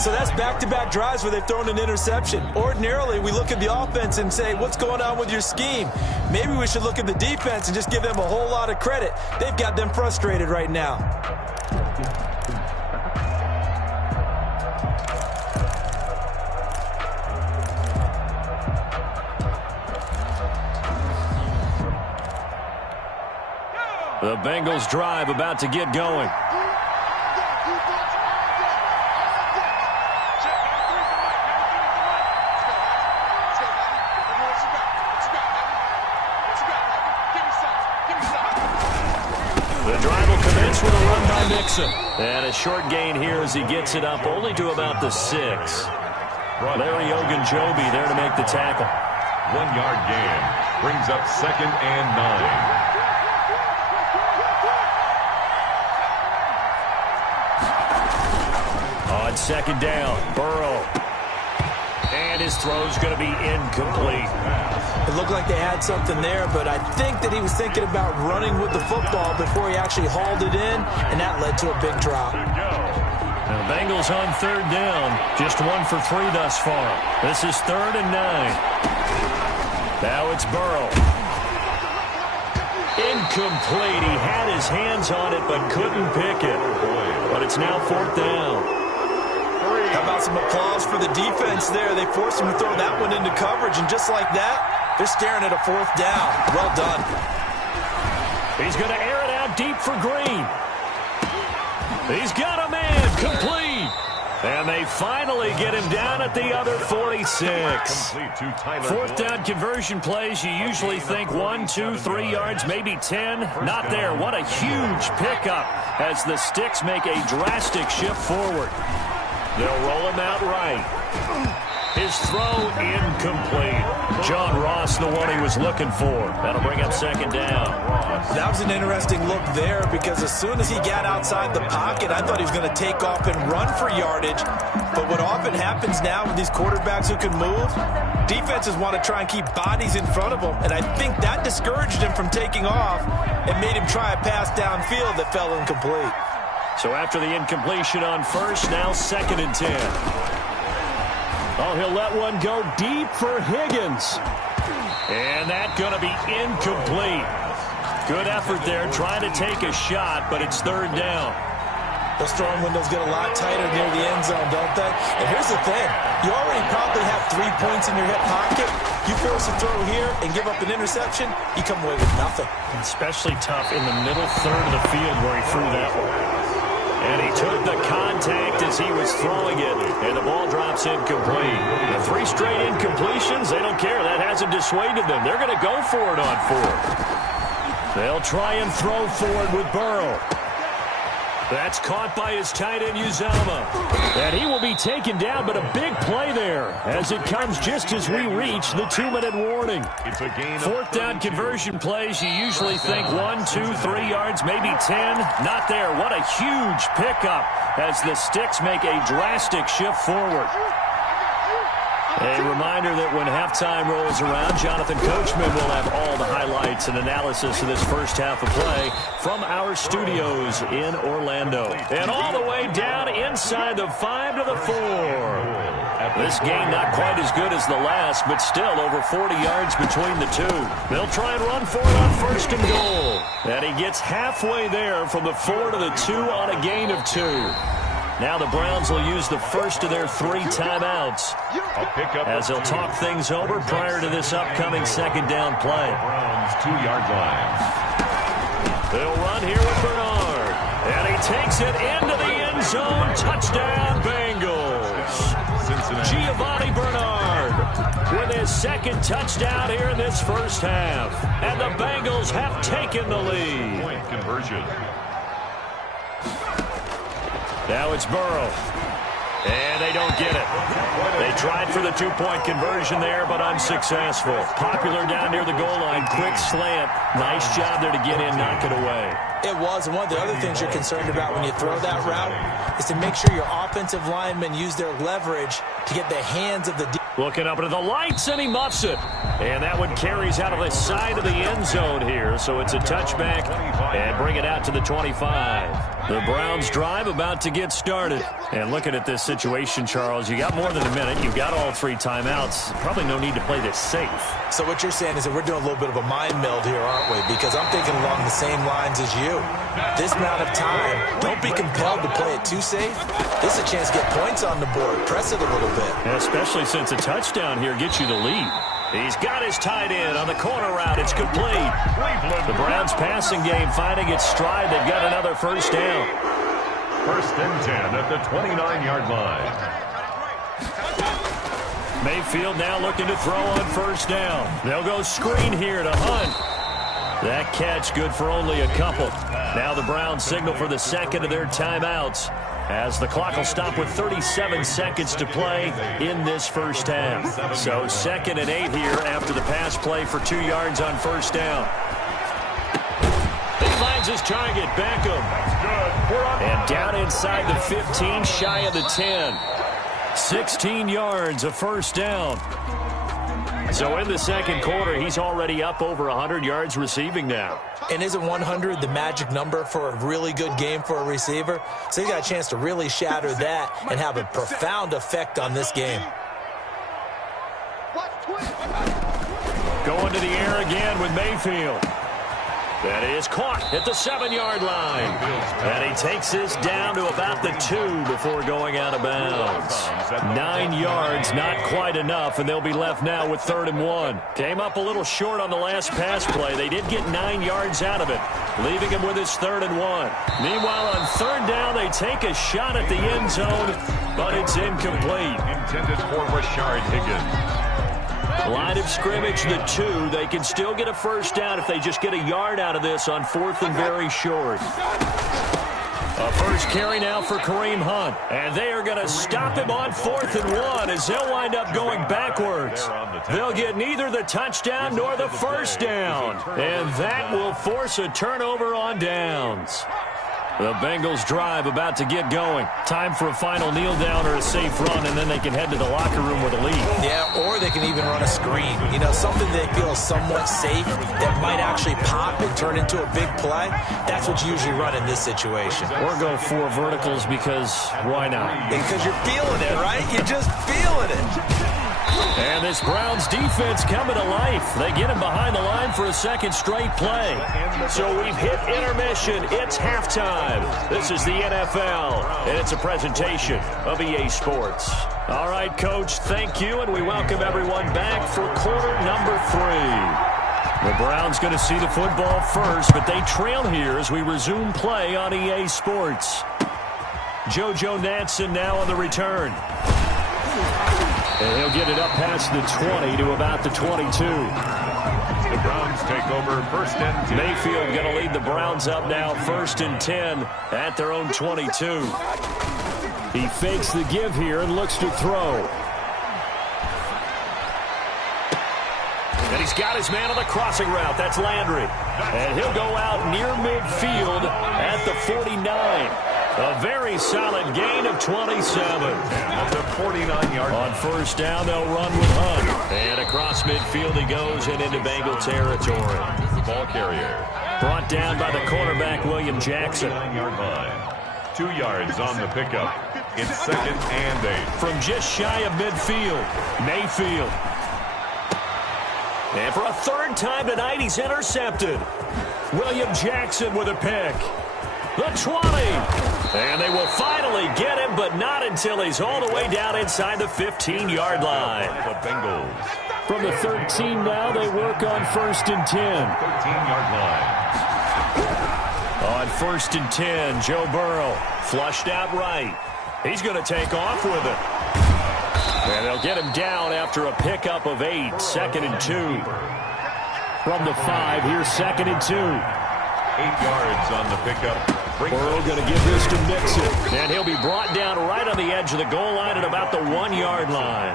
So that's back-to-back drives where they've thrown an interception. Ordinarily, we look at the offense and say, what's going on with your scheme? Maybe we should look at the defense and just give them a whole lot of credit. They've got them frustrated right now. The Bengals drive about to get going. The drive will commence with a run by Mixon. And a short gain here as he gets it up only to about the 6. Larry Ogunjobi there to make the tackle. 1-yard gain brings up second and 9. On second down, Burrow. And his throw's going to be incomplete. It looked like they had something there, but I think that he was thinking about running with the football before he actually hauled it in, and that led to a big drop. Now, Bengals on third down, just 1 for 3 thus far. This is 3rd and 9. Now it's Burrow. Incomplete. He had his hands on it, but couldn't pick it. But it's now 4th down. How about some applause for the defense there? They forced him to throw that one into coverage, and just like that, they're staring at a 4th down. Well done. He's going to air it out deep for Green. He's got a man. Complete. And they finally get him down at the other 46. 4th down conversion plays, you usually think 1, 2, 3 yards, maybe 10. Not there. What a huge pickup as the Sticks make a drastic shift forward. They'll roll him out right. His throw incomplete. John Ross, the one he was looking for. That'll bring up second down. That was an interesting look there because as soon as he got outside the pocket, I thought he was going to take off and run for yardage. But what often happens now with these quarterbacks who can move, defenses want to try and keep bodies in front of them. And I think that discouraged him from taking off and made him try a pass downfield that fell incomplete. So after the incompletion on first, now 2nd and 10. Oh, he'll let one go deep for Higgins. And that's going to be incomplete. Good effort there trying to take a shot, but it's 3rd down. Those throwing windows get a lot tighter near the end zone, don't they? And here's the thing. You already probably have 3 points in your hip pocket. You force a throw here and give up an interception, you come away with nothing. Especially tough in the middle third of the field where he threw that one. And he took the contact as he was throwing it, and the ball drops incomplete. The 3 straight incompletions, they don't care. That hasn't dissuaded them. They're going to go for it on 4th. They'll try and throw forward with Burrow. That's caught by his tight end, Uzama. And he will be taken down, but a big play there as it comes just as we reach the 2-minute warning. It's a gain of 4th down conversion plays, you usually think 1, 2, 3 yards, maybe 10. Not there. What a huge pickup as the Sticks make a drastic shift forward. A reminder that when halftime rolls around, Jonathan Coachman will have all the highlights and analysis of this first half of play from our studios in Orlando. And all the way down inside the 5 to the 4. This game not quite as good as the last, but still over 40 yards between the two. They'll try and run for it on 1st and goal. And he gets halfway there from the 4 to the 2 on a gain of 2. Now the Browns will use the first of their 3 timeouts as they'll talk things over prior to this upcoming 2nd down play. Browns 2-yard line. They'll run here with Bernard. And he takes it into the end zone. Touchdown, Bengals. Giovanni Bernard with his 2nd touchdown here in this first half. And the Bengals have taken the lead. Point conversion. Now it's Burrow. And they don't get it. They tried for the 2-point conversion there, but unsuccessful. Popular down near the goal line. Quick slant. Nice job there to get in, knock it away. It was, and one of the other things you're concerned about when you throw that route is to make sure your offensive linemen use their leverage to get the hands of the looking up into the lights, and he muffs it. And that one carries out of the side of the end zone here, so it's a touchback and bring it out to the 25. The Browns drive about to get started. And looking at this situation, Charles, you got more than a minute. You've got all 3 timeouts. Probably no need to play this safe. So what you're saying is that we're doing a little bit of a mind meld here, aren't we? Because I'm thinking along the same lines as you. This amount of time, don't be compelled to play it too safe. This is a chance to get points on the board. Press it a little bit. And especially since a touchdown here gets you the lead. He's got his tight end on the corner route. It's complete. The Browns passing game finding its stride. They've got another first down. 1st and 10 at the 29-yard line. Mayfield now looking to throw on 1st down. They'll go screen here to Hunt. That catch good for only a couple. Now the Browns signal for the 2nd of their timeouts as the clock will stop with 37 seconds to play in this first half. So 2nd and 8 here after the pass play for 2 yards on 1st down. He finds his target, Beckham. And down inside the 15, shy of the 10. 16 yards, a first down. So in the 2nd quarter, he's already up over 100 yards receiving now. And isn't 100 the magic number for a really good game for a receiver? So he's got a chance to really shatter that and have a profound effect on this game. Going to the air again with Mayfield. That is caught at the 7-yard line. And he takes this down to about the 2 before going out of bounds. 9 yards, not quite enough, and they'll be left now with 3rd and 1. Came up a little short on the last pass play. They did get 9 yards out of it, leaving him with his 3rd and 1. Meanwhile, on 3rd down, they take a shot at the end zone, but it's incomplete. Intended for Rashard Higgins. Line of scrimmage, the 2. They can still get a first down if they just get a yard out of this on 4th and very short. A first carry now for Kareem Hunt. And they are going to stop him on 4th and 1 as they'll wind up going backwards. They'll get neither the touchdown nor the first down. And that will force a turnover on downs. The Bengals drive about to get going. Time for a final kneel down or a safe run, and then they can head to the locker room with a lead. Yeah, or they can even run a screen. You know, something they feel somewhat safe that might actually pop and turn into a big play. That's what you usually run in this situation. Or go 4 verticals because why not? Because you're feeling it, right? You're just feeling it. And this Browns defense coming to life. They get him behind the line for a 2nd straight play. So we've hit intermission. It's halftime. This is the NFL, and it's a presentation of EA Sports. All right, Coach, thank you, and we welcome everyone back for quarter number 3. The Browns going to see the football first, but they trail here as we resume play on EA Sports. JoJo Natson now on the return. And he'll get it up past the 20 to about the 22. The Browns take over 1st and 10. Mayfield going to lead the Browns up now 1st and 10 at their own 22. He fakes the give here and looks to throw. And he's got his man on the crossing route. That's Landry. And he'll go out near midfield at the 49. A very solid gain of 27. At the 49-yard On 1st down, they'll run with Hunt. And across midfield he goes and into Bengal territory. ball carrier. Brought down by the cornerback, William Jackson. 9-yard line. 2 yards on the pickup. It's 2nd and 8. From just shy of midfield, Mayfield. And for a 3rd time tonight, he's intercepted. William Jackson with a pick. The 20. And they will finally get him, but not until he's all the way down inside the 15-yard line. The Bengals. From the 13 now, they work on 1st and 10. 13-yard line. On 1st and 10, Joe Burrow flushed out right. He's going to take off with it. And they'll get him down after a pickup of 8, 2nd and 2. From the 5, here's 2nd and 2. 8 yards on the pickup. Burrow going to give this to Mixon. And he'll be brought down right on the edge of the goal line at about the 1-yard line.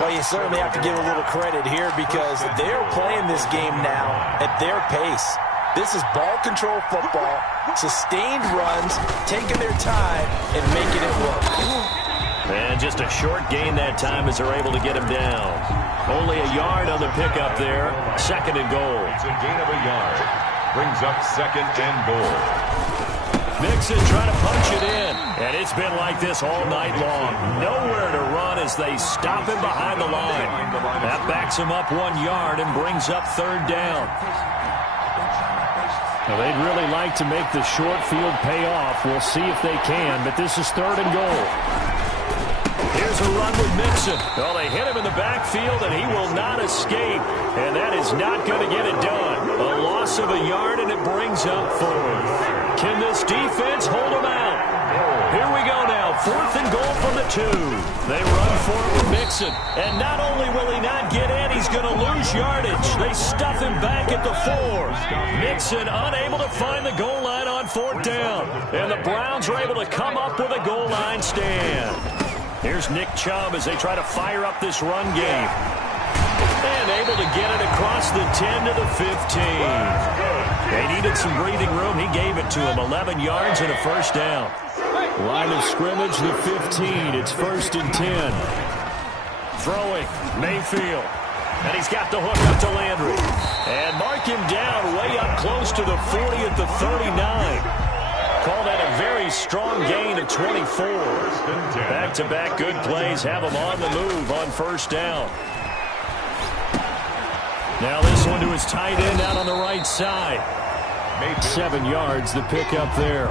Well, you certainly have to give a little credit here because they're playing this game now at their pace. This is ball control football, sustained runs, taking their time and making it work. And just a short gain that time as they're able to get him down. Only a yard on the pickup there. 2nd and goal. It's a gain of a yard. Brings up 2nd and goal. Mixon trying to punch it in. And it's been like this all night long. Nowhere to run as they stop him behind the line. That backs him up 1 yard and brings up 3rd down. Well, they'd really like to make the short field pay off. We'll see if they can, but this is 3rd and goal. Here's a run with Mixon. Well, they hit him in the backfield, and he will not escape. And that is not going to get it done. A loss of a yard, and it brings up 4th. Can this defense hold him out? Here we go now. 4th and goal from the 2. They run for it with Mixon. And not only will he not get in, he's going to lose yardage. They stuff him back at the 4. Mixon unable to find the goal line on 4th down. And the Browns are able to come up with a goal line stand. Here's Nick Chubb as they try to fire up this run game. And able to get it across the 10 to the 15. They needed some breathing room. He gave it to him. 11 yards and a 1st down. Line of scrimmage, the 15. It's 1st and 10. Throwing, Mayfield. And he's got the hook up to Landry. And mark him down way up close to the 40 at the 39. Call that a very strong gain of 24. Back-to-back good plays have him on the move on 1st down. Now this one to his tight end out on the right side. 7 yards, the pickup there.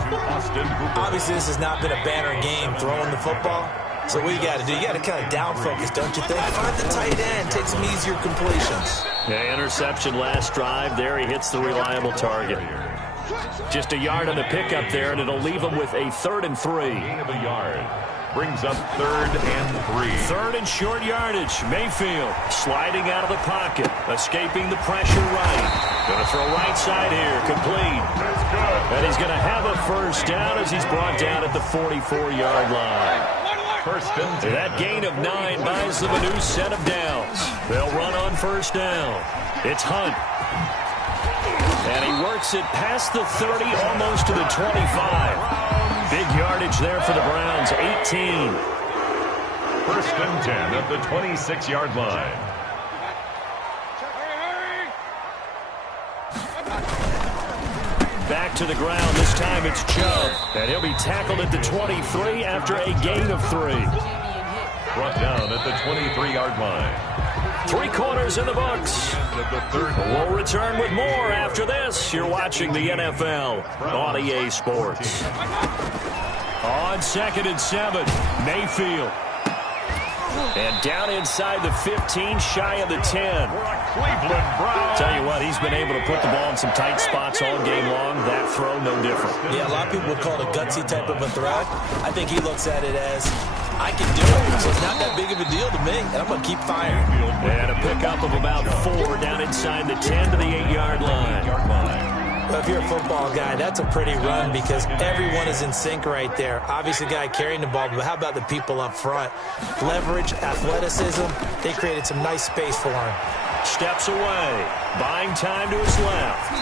Obviously, this has not been a banner game throwing the football. So what you got to do, you got to kind of down focus, don't you think? Find the tight end, take some easier completions. Yeah, interception last drive. There he hits the reliable target. Just a yard on the pickup there, and it'll leave him with a 3rd and 3. Gain of a yard. Brings up 3rd and 3. 3rd and short yardage. Mayfield sliding out of the pocket, escaping the pressure right. Going to throw right side here, complete. That's good. And he's going to have a 1st down as he's brought down at the 44-yard line. 1st and 10. That gain of 9 buys them a new set of downs. They'll run on 1st down. It's Hunt. And he works it past the 30, almost to the 25. Big yardage there for the Browns, 18. 1st and 10 at the 26-yard line. Back to the ground. This time it's Chubb. And he'll be tackled at the 23 after a gain of 3. Brought down at the 23-yard line. 3 quarters in the books. We'll return with more after this. You're watching the NFL on EA Sports. On 2nd and 7, Mayfield. And down inside the 15, shy of the 10. Tell you what, he's been able to put the ball in some tight spots all game long. That throw, no different. Yeah, a lot of people would call it a gutsy type of a throw. I think he looks at it as I can do it, so it's not that big of a deal to me, and I'm going to keep firing. And a pickup of about 4 down inside the 10 to the 8-yard line. Well, if you're a football guy, that's a pretty run because everyone is in sync right there. Obviously, the guy carrying the ball, but how about the people up front? Leverage, athleticism, they created some nice space for him. Steps away, buying time to his left.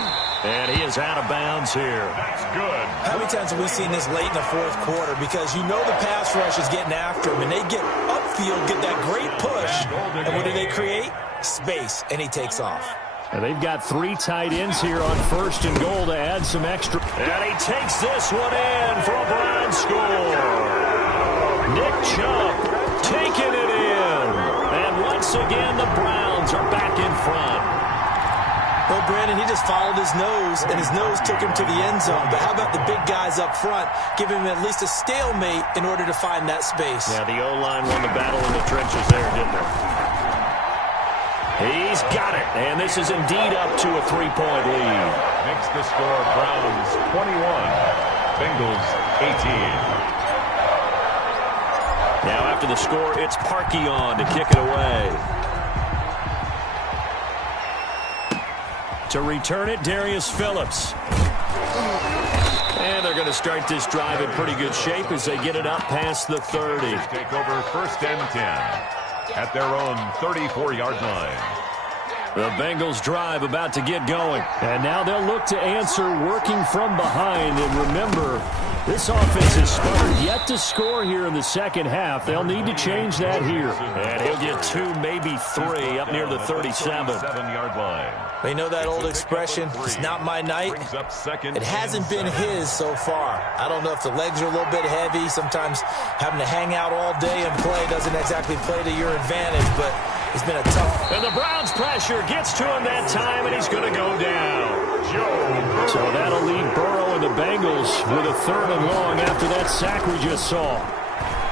And he is out of bounds here. That's good. How many times have we seen this late in the fourth quarter? Because you know the pass rush is getting after him, and they get upfield, get that great push. And what do they create? Space, and he takes off. And they've got 3 tight ends here on 1st and goal to add some extra. And he takes this one in for a Browns score. Nick Chubb taking it in. And once again, the Browns are back in front. Well, Brandon, he just followed his nose, and his nose took him to the end zone. But how about the big guys up front, giving him at least a stalemate in order to find that space? Yeah, the O-line won the battle in the trenches there, didn't they? He's got it, and this is indeed up to a 3-point lead. Makes the score Browns 21, Bengals 18. Now after the score, it's Parkey on to kick it away. To return it, Darius Phillips. And they're going to start this drive in pretty good shape as they get it up past the 30. Take over 1st and 10 at their own 34-yard line. The Bengals drive about to get going. And now they'll look to answer working from behind. And remember, this offense is smart yet to score here in the second half. They'll need to change that here. And he'll get 2, maybe 3 up near the 37-yard line. They know that old expression, it's not my night. It hasn't been his so far. I don't know if the legs are a little bit heavy. Sometimes having to hang out all day and play doesn't exactly play to your advantage, but it's been a tough. And the Browns pressure gets to him that time, and he's going to go down. So that'll leave Burrow and the Bengals with a 3rd and long after that sack we just saw.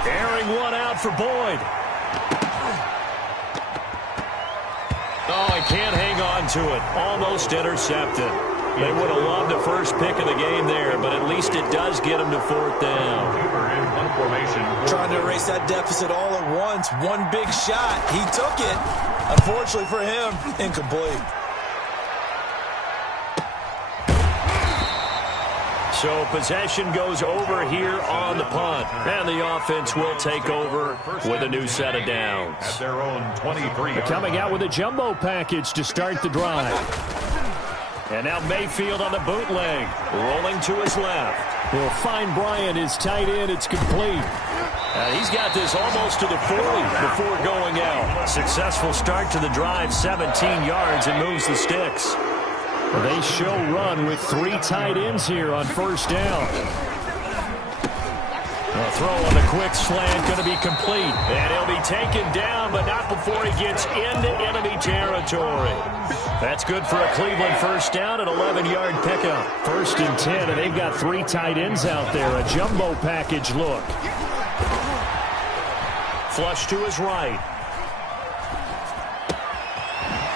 Airing one out for Boyd. Oh, he can't hang on to it. Almost intercepted. They would have loved the first pick of the game there, but at least it does get him to 4th down. Trying to erase that deficit all at once. One big shot. He took it. Unfortunately for him, incomplete. So possession goes over here on the punt. And the offense will take over with a new set of downs. At their own 23. Coming out with a jumbo package to start the drive. And now Mayfield on the bootleg. Rolling to his left. He'll find Bryant, his tight end. It's complete. He's got this almost to the 40 before going out. Successful start to the drive, 17 yards, and moves the sticks. They show run with 3 tight ends here on 1st down. A throw on the quick slant going to be complete. And he'll be taken down, but not before he gets into enemy territory. That's good for a Cleveland 1st down, an 11-yard pickup. 1st and 10, and they've got 3 tight ends out there. A jumbo package look. Flush to his right.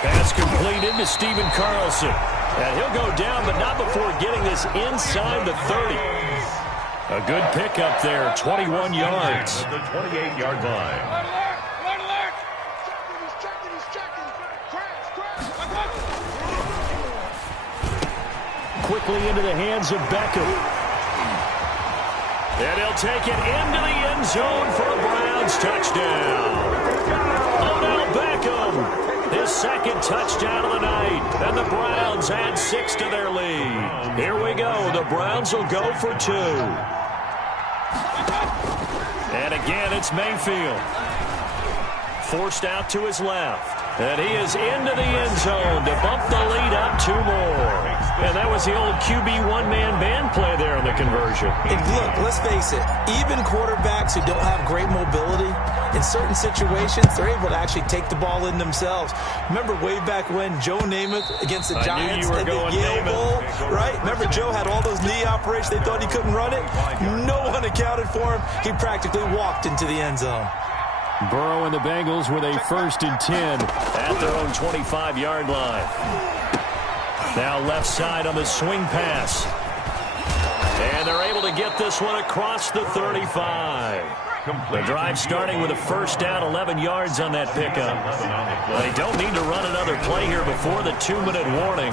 Pass completed to Stephen Carlson. And he'll go down, but not before getting this inside the 30. A good pickup there, 21 yards. At the 28-yard line. Quickly into the hands of Beckham. And he'll take it into the end zone for a Browns touchdown. Odell Beckham. His 2nd touchdown of the night, and the Browns add 6 to their lead. Here we go. The Browns will go for 2. And again, it's Mayfield. Forced out to his left. And he is into the end zone to bump the lead up 2 more. And that was the old QB one-man band play there on the conversion. And look, let's face it, even quarterbacks who don't have great mobility, in certain situations, they're able to actually take the ball in themselves. Remember way back when Joe Namath against the Giants at the Yale Bowl, right? Remember Joe had all those knee operations. They thought he couldn't run it. No one accounted for him. He practically walked into the end zone. Burrow and the Bengals with a 1st and 10 at their own 25-yard line. Now left side on the swing pass. And they're able to get this one across the 35. The drive starting with a first down, 11 yards on that pickup. They don't need to run another play here before the 2-minute warning.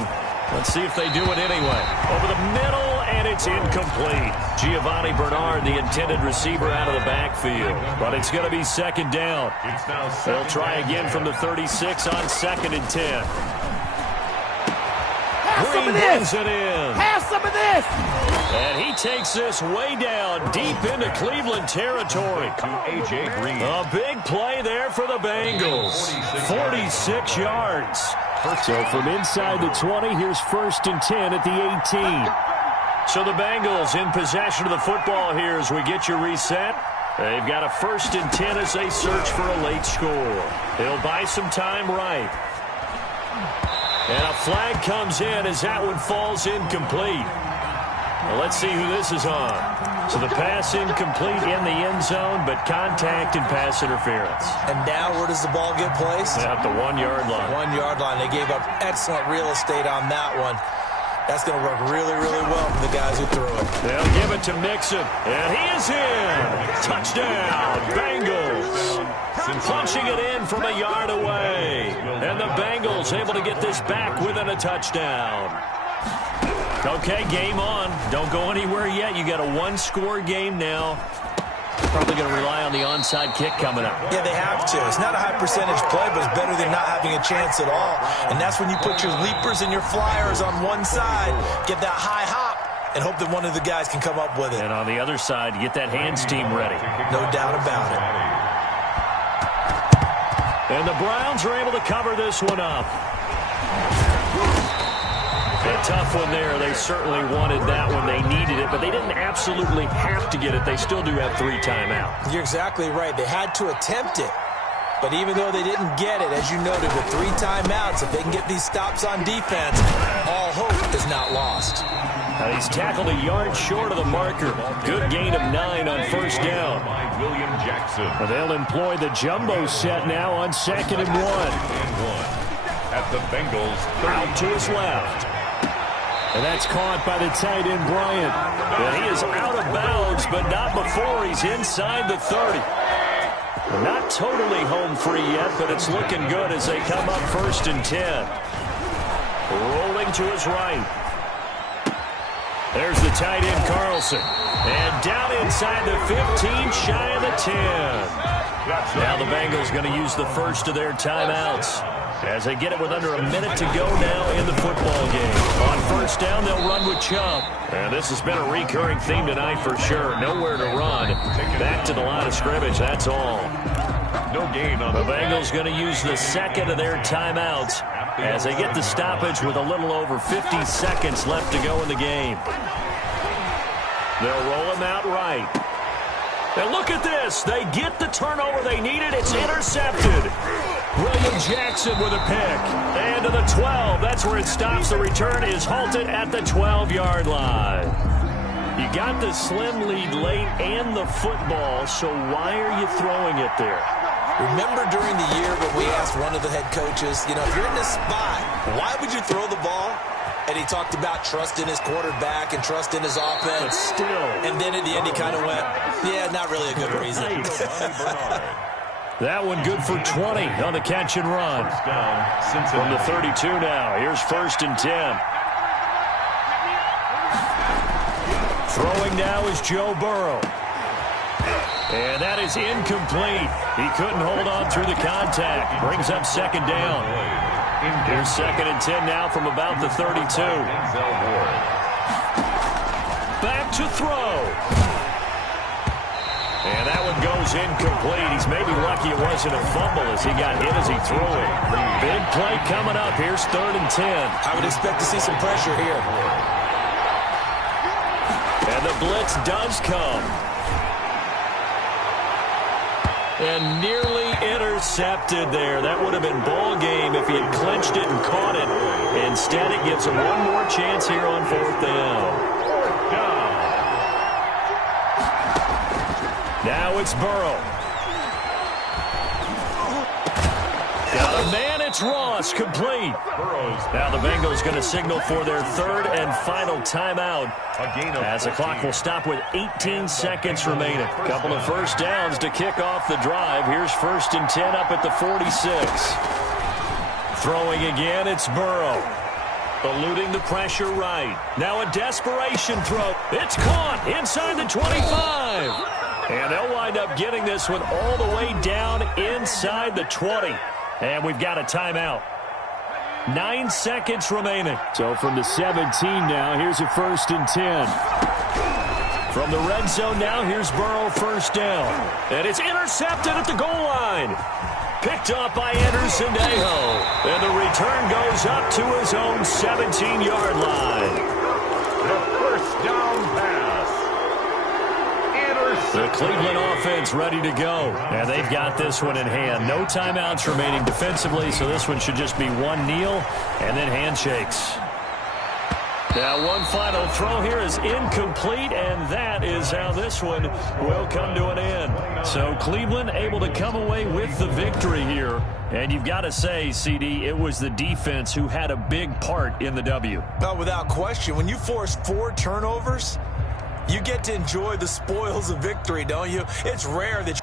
Let's see if they do it anyway. Over the middle, and it's incomplete. Giovanni Bernard, the intended receiver, out of the backfield. But it's going to be second down. They'll try again from the 36 on 2nd and 10. Green brings it in. Have some of this. And he takes this way down, deep into Cleveland territory. A.J. Green. A big play there for the Bengals. 46 yards. So from inside the 20, here's 1st and 10 at the 18. So the Bengals in possession of the football here as we get you reset. They've got a 1st and 10 as they search for a late score. They'll buy some time right. And a flag comes in as that one falls incomplete. Well, let's see who this is on. So the pass incomplete in the end zone, but contact and pass interference. And now where does the ball get placed? At the 1-yard line. 1-yard line. They gave up excellent real estate on that one. That's going to work really, really well for the guys who threw it. They'll give it to Mixon. And he is in. Touchdown, Bengals. Punching it in from a yard away. And the Bengals able to get this back within a touchdown. Okay, game on. Don't go anywhere yet. You got a 1-score game now. Probably going to rely on the onside kick coming up. Yeah, they have to. It's not a high percentage play, but it's better than not having a chance at all. And that's when you put your leapers and your flyers on one side, get that high hop, and hope that one of the guys can come up with it. And on the other side, get that hands team ready. No doubt about it. And the Browns are able to cover this one up. A tough one there. They certainly wanted that one. They needed it, but they didn't absolutely have to get it. They still do have 3 timeouts. You're exactly right. They had to attempt it. But even though they didn't get it, as you noted, with 3 timeouts, if they can get these stops on defense, all hope is not lost. Now he's tackled a yard short of the marker. Good gain of 9 on first down. William Jackson. They'll employ the jumbo set now on 2nd and 1. At the Bengals, Out to his left. And that's caught by the tight end, Bryant. And he is out of bounds, but not before he's inside the 30. Not totally home free yet, but it's looking good as they come up 1st and 10. Rolling to his right. There's the tight end, Carlson. And down inside the 15, shy of the 10. Now the Bengals going to use the first of their timeouts as they get it with under a minute to go now in the football game. On first down, they'll run with Chubb. And this has been a recurring theme tonight for sure. Nowhere to run. Back to the line of scrimmage, that's all. no gain on the Bengals going to use the second of their timeouts as they get the stoppage with a little over 50 seconds left to go in the game. They'll roll him out right. And look at this. They get the turnover they needed. It's intercepted. William Jackson with a pick. And to the 12. That's where it stops. The return is halted at the 12-yard line. You got the slim lead late and the football, so why are you throwing it there? Remember during the year when we asked one of the head coaches, you know, if you're in this spot, why would you throw the ball? And he talked about trust in his quarterback and trust in his offense. But still. And then at the end he kind of went, yeah, not really a good reason. That one good for 20 on the catch and run. From the 32 now. Here's 1st and 10. Throwing now is Joe Burrow. And that is incomplete. He couldn't hold on through the contact. Brings up 2nd down. Here's 2nd and 10 now from about the 32. Back to throw. And that one goes incomplete. He's maybe lucky it wasn't a fumble as he got hit as he threw it. Big play coming up. Here's 3rd and 10. I would expect to see some pressure here. And the blitz does come. And nearly intercepted there. That would have been ball game if he had clinched it and caught it. Instead, it gives him one more chance here on 4th down. Now it's Burrow. Got a man at It's Ross, complete. Now the Bengals going to signal for their third and final timeout, as the clock will stop with 18 seconds remaining. A couple of first downs to kick off the drive. Here's 1st and 10 up at the 46. Throwing again, it's Burrow. Eluding the pressure right. Now a desperation throw. It's caught inside the 25. And they'll wind up getting this one all the way down inside the 20. And we've got a timeout. 9 seconds remaining. So from the 17 now, here's a 1st and 10. From the red zone now, here's Burrow, 1st down. And it's intercepted at the goal line. Picked up by Anderson Aho. And the return goes up to his own 17-yard line. The 1st down pass. The Cleveland offense ready to go. And they've got this one in hand. No timeouts remaining defensively, so this one should just be one kneel and then handshakes. Now one final throw here is incomplete, and that is how this one will come to an end. So Cleveland able to come away with the victory here. And you've got to say, CD, it was the defense who had a big part in the W. No, without question. When you force 4 turnovers, you get to enjoy the spoils of victory, don't you? It's rare that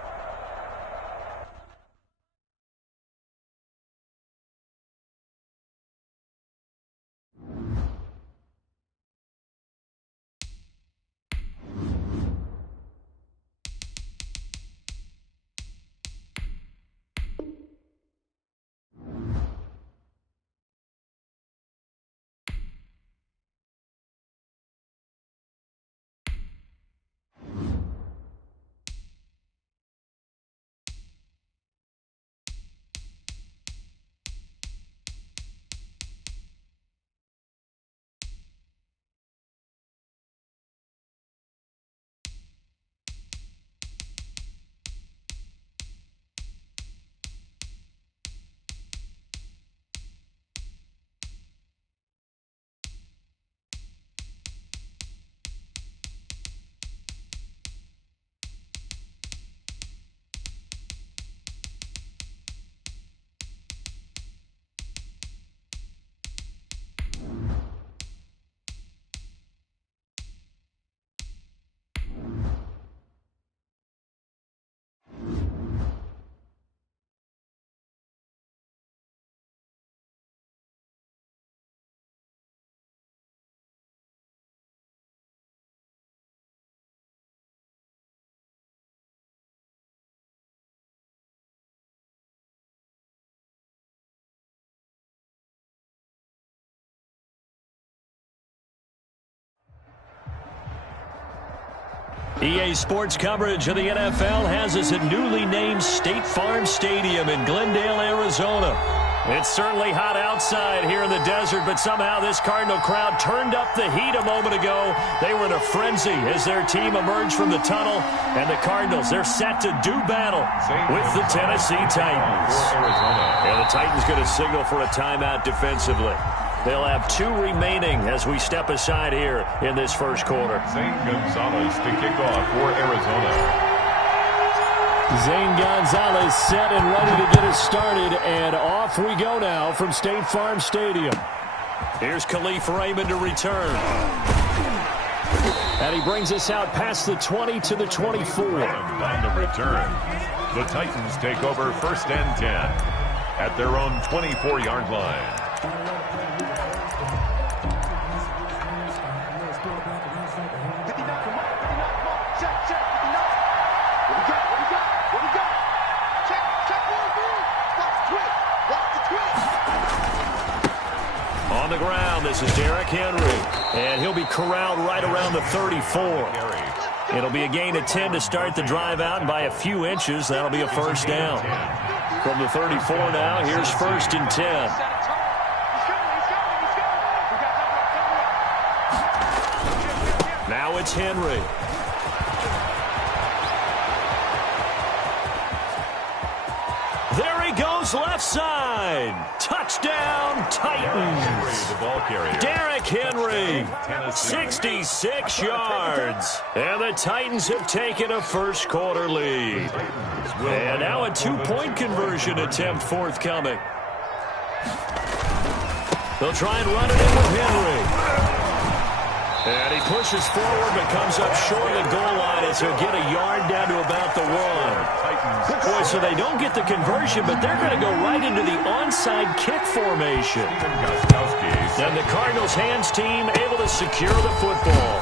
EA Sports coverage of the NFL has us at newly named State Farm Stadium in Glendale, Arizona. It's certainly hot outside here in the desert, but somehow this Cardinal crowd turned up the heat a moment ago. They were in a frenzy as their team emerged from the tunnel, and the Cardinals, they're set to do battle with the Tennessee Titans. And the Titans going to signal for a timeout defensively. They'll have 2 remaining as we step aside here in this first quarter. Zane Gonzalez to kick off for Arizona. Zane Gonzalez set and ready to get us started, and off we go now from State Farm Stadium. Here's Khalif Raymond to return. And he brings us out past the 20 to the 24. On the return, the Titans take over 1st and 10 at their own 24-yard line. On the ground, this is Derrick Henry, and he'll be corralled right around the 34. It'll be a gain of 10 to start the drive out, and by a few inches, that'll be a 1st down. From the 34 now, here's 1st and 10. Now it's Henry. There he goes, left side. Touchdown, Titans. Derrick Henry, 66 yards. And the Titans have taken a first quarter lead. And now a 2-point conversion attempt forthcoming. They'll try and run it in with Henry. And he pushes forward but comes up short of the goal line as he'll get a yard down to about the 1. Boy, so they don't get the conversion, but they're going to go right into the onside kick formation. And the Cardinals' hands team able to secure the football.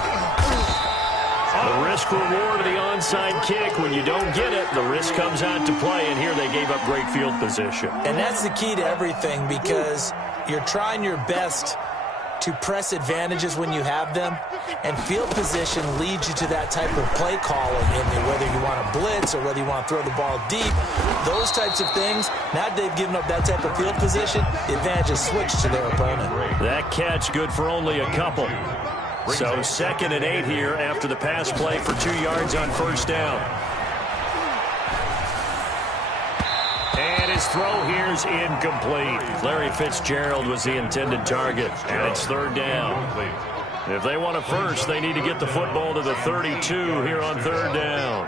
The risk-reward of the onside kick. When you don't get it, the risk comes out to play, and here they gave up great field position. And that's the key to everything, because you're trying your best to press advantages when you have them, and field position leads you to that type of play calling, whether you want to blitz or whether you want to throw the ball deep, those types of things. Now they've given up that type of field position, the advantage is switched to their opponent. That catch good for only a couple. So 2nd and 8 here after the pass play for 2 yards on first down. And his throw here is incomplete. Larry Fitzgerald was the intended target, and it's 3rd down. If they want a first, they need to get the football to the 32 here on 3rd down.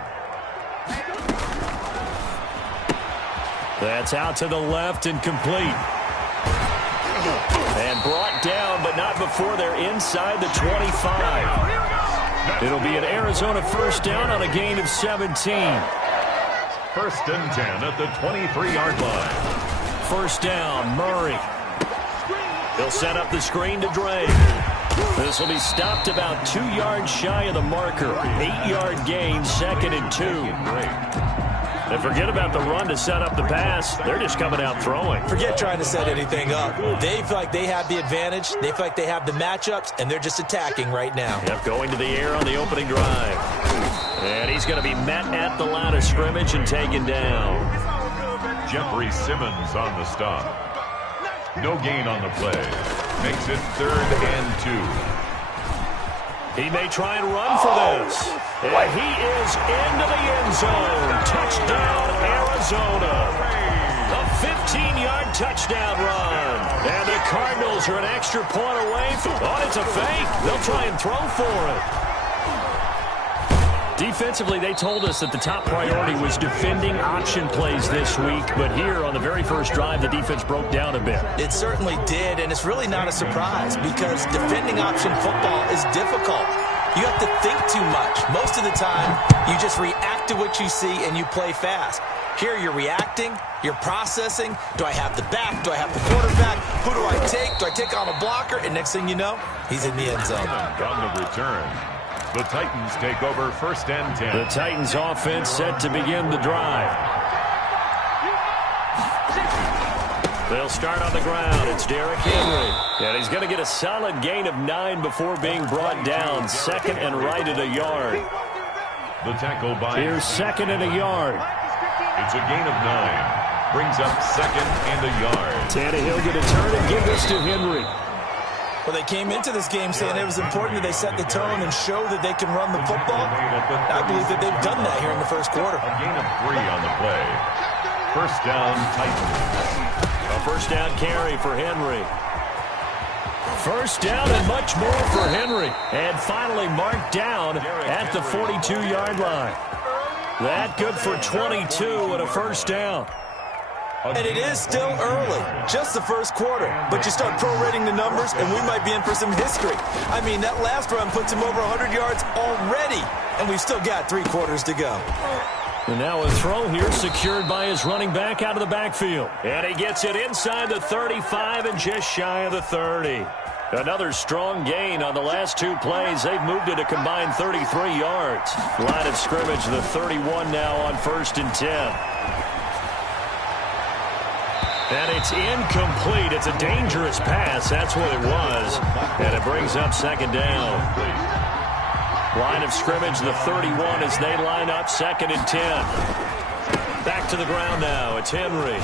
That's out to the left and complete. And brought down, but not before they're inside the 25. It'll be an Arizona first down on a gain of 17. 1st and 10 at the 23-yard line. First down, Murray. He'll set up the screen to Drake. This will be stopped about 2 yards shy of the marker. 8-yard gain, 2nd and 2. And forget about the run to set up the pass. They're just coming out throwing. Forget trying to set anything up. They feel like they have the advantage. They feel like they have the matchups, and they're just attacking right now. Yep, going to the air on the opening drive. And he's going to be met at the line of scrimmage and taken down. Jeffrey Simmons on the stop. No gain on the play. Makes it 3rd and 2. He may try and run for this. And he is into the end zone. Touchdown, Arizona. A 15-yard touchdown run. And the Cardinals are an extra point away from... Oh, it's a fake. They'll try and throw for it. Defensively, they told us that the top priority was defending option plays this week. But here on the very first drive, the defense broke down a bit. It certainly did, and it's really not a surprise because defending option football is difficult. You have to think too much. Most of the time, you just react to what you see and you play fast. Here you're reacting, you're processing. Do I have the back? Do I have the quarterback? Who do I take? Do I take on a blocker? And next thing you know, he's in the end zone. On the return, the Titans take over 1st and 10. The Titans offense set to begin the drive. They'll start on the ground. It's Derrick Henry. And he's going to get a solid gain of 9 before being brought down. 2nd and right at a yard. The tackle by... Here's 2nd and a yard. It's a gain of 9. Brings up 2nd and a yard. Tannehill going to turn and give this to Henry. Well, they came into this game saying it was important that they set the tone and show that they can run the football. I believe that they've done that here in the first quarter. A gain of 3 on the play. First down, Titans. A first down carry for Henry. First down and much more for Henry. And finally marked down at the 42-yard line. That good for 22 and a first down. And it is still early, just the first quarter. But you start prorating the numbers, and we might be in for some history. I mean, that last run puts him over 100 yards already, and we've still got 3 quarters to go. And now a throw here secured by his running back out of the backfield. And he gets it inside the 35 and just shy of the 30. Another strong gain on the last 2 plays. They've moved it a combined 33 yards. Line of scrimmage, the 31 now on 1st and 10. And it's incomplete. It's a dangerous pass. That's what it was. And it brings up 2nd down. Line of scrimmage, the 31 as they line up 2nd and 10. Back to the ground now. It's Henry.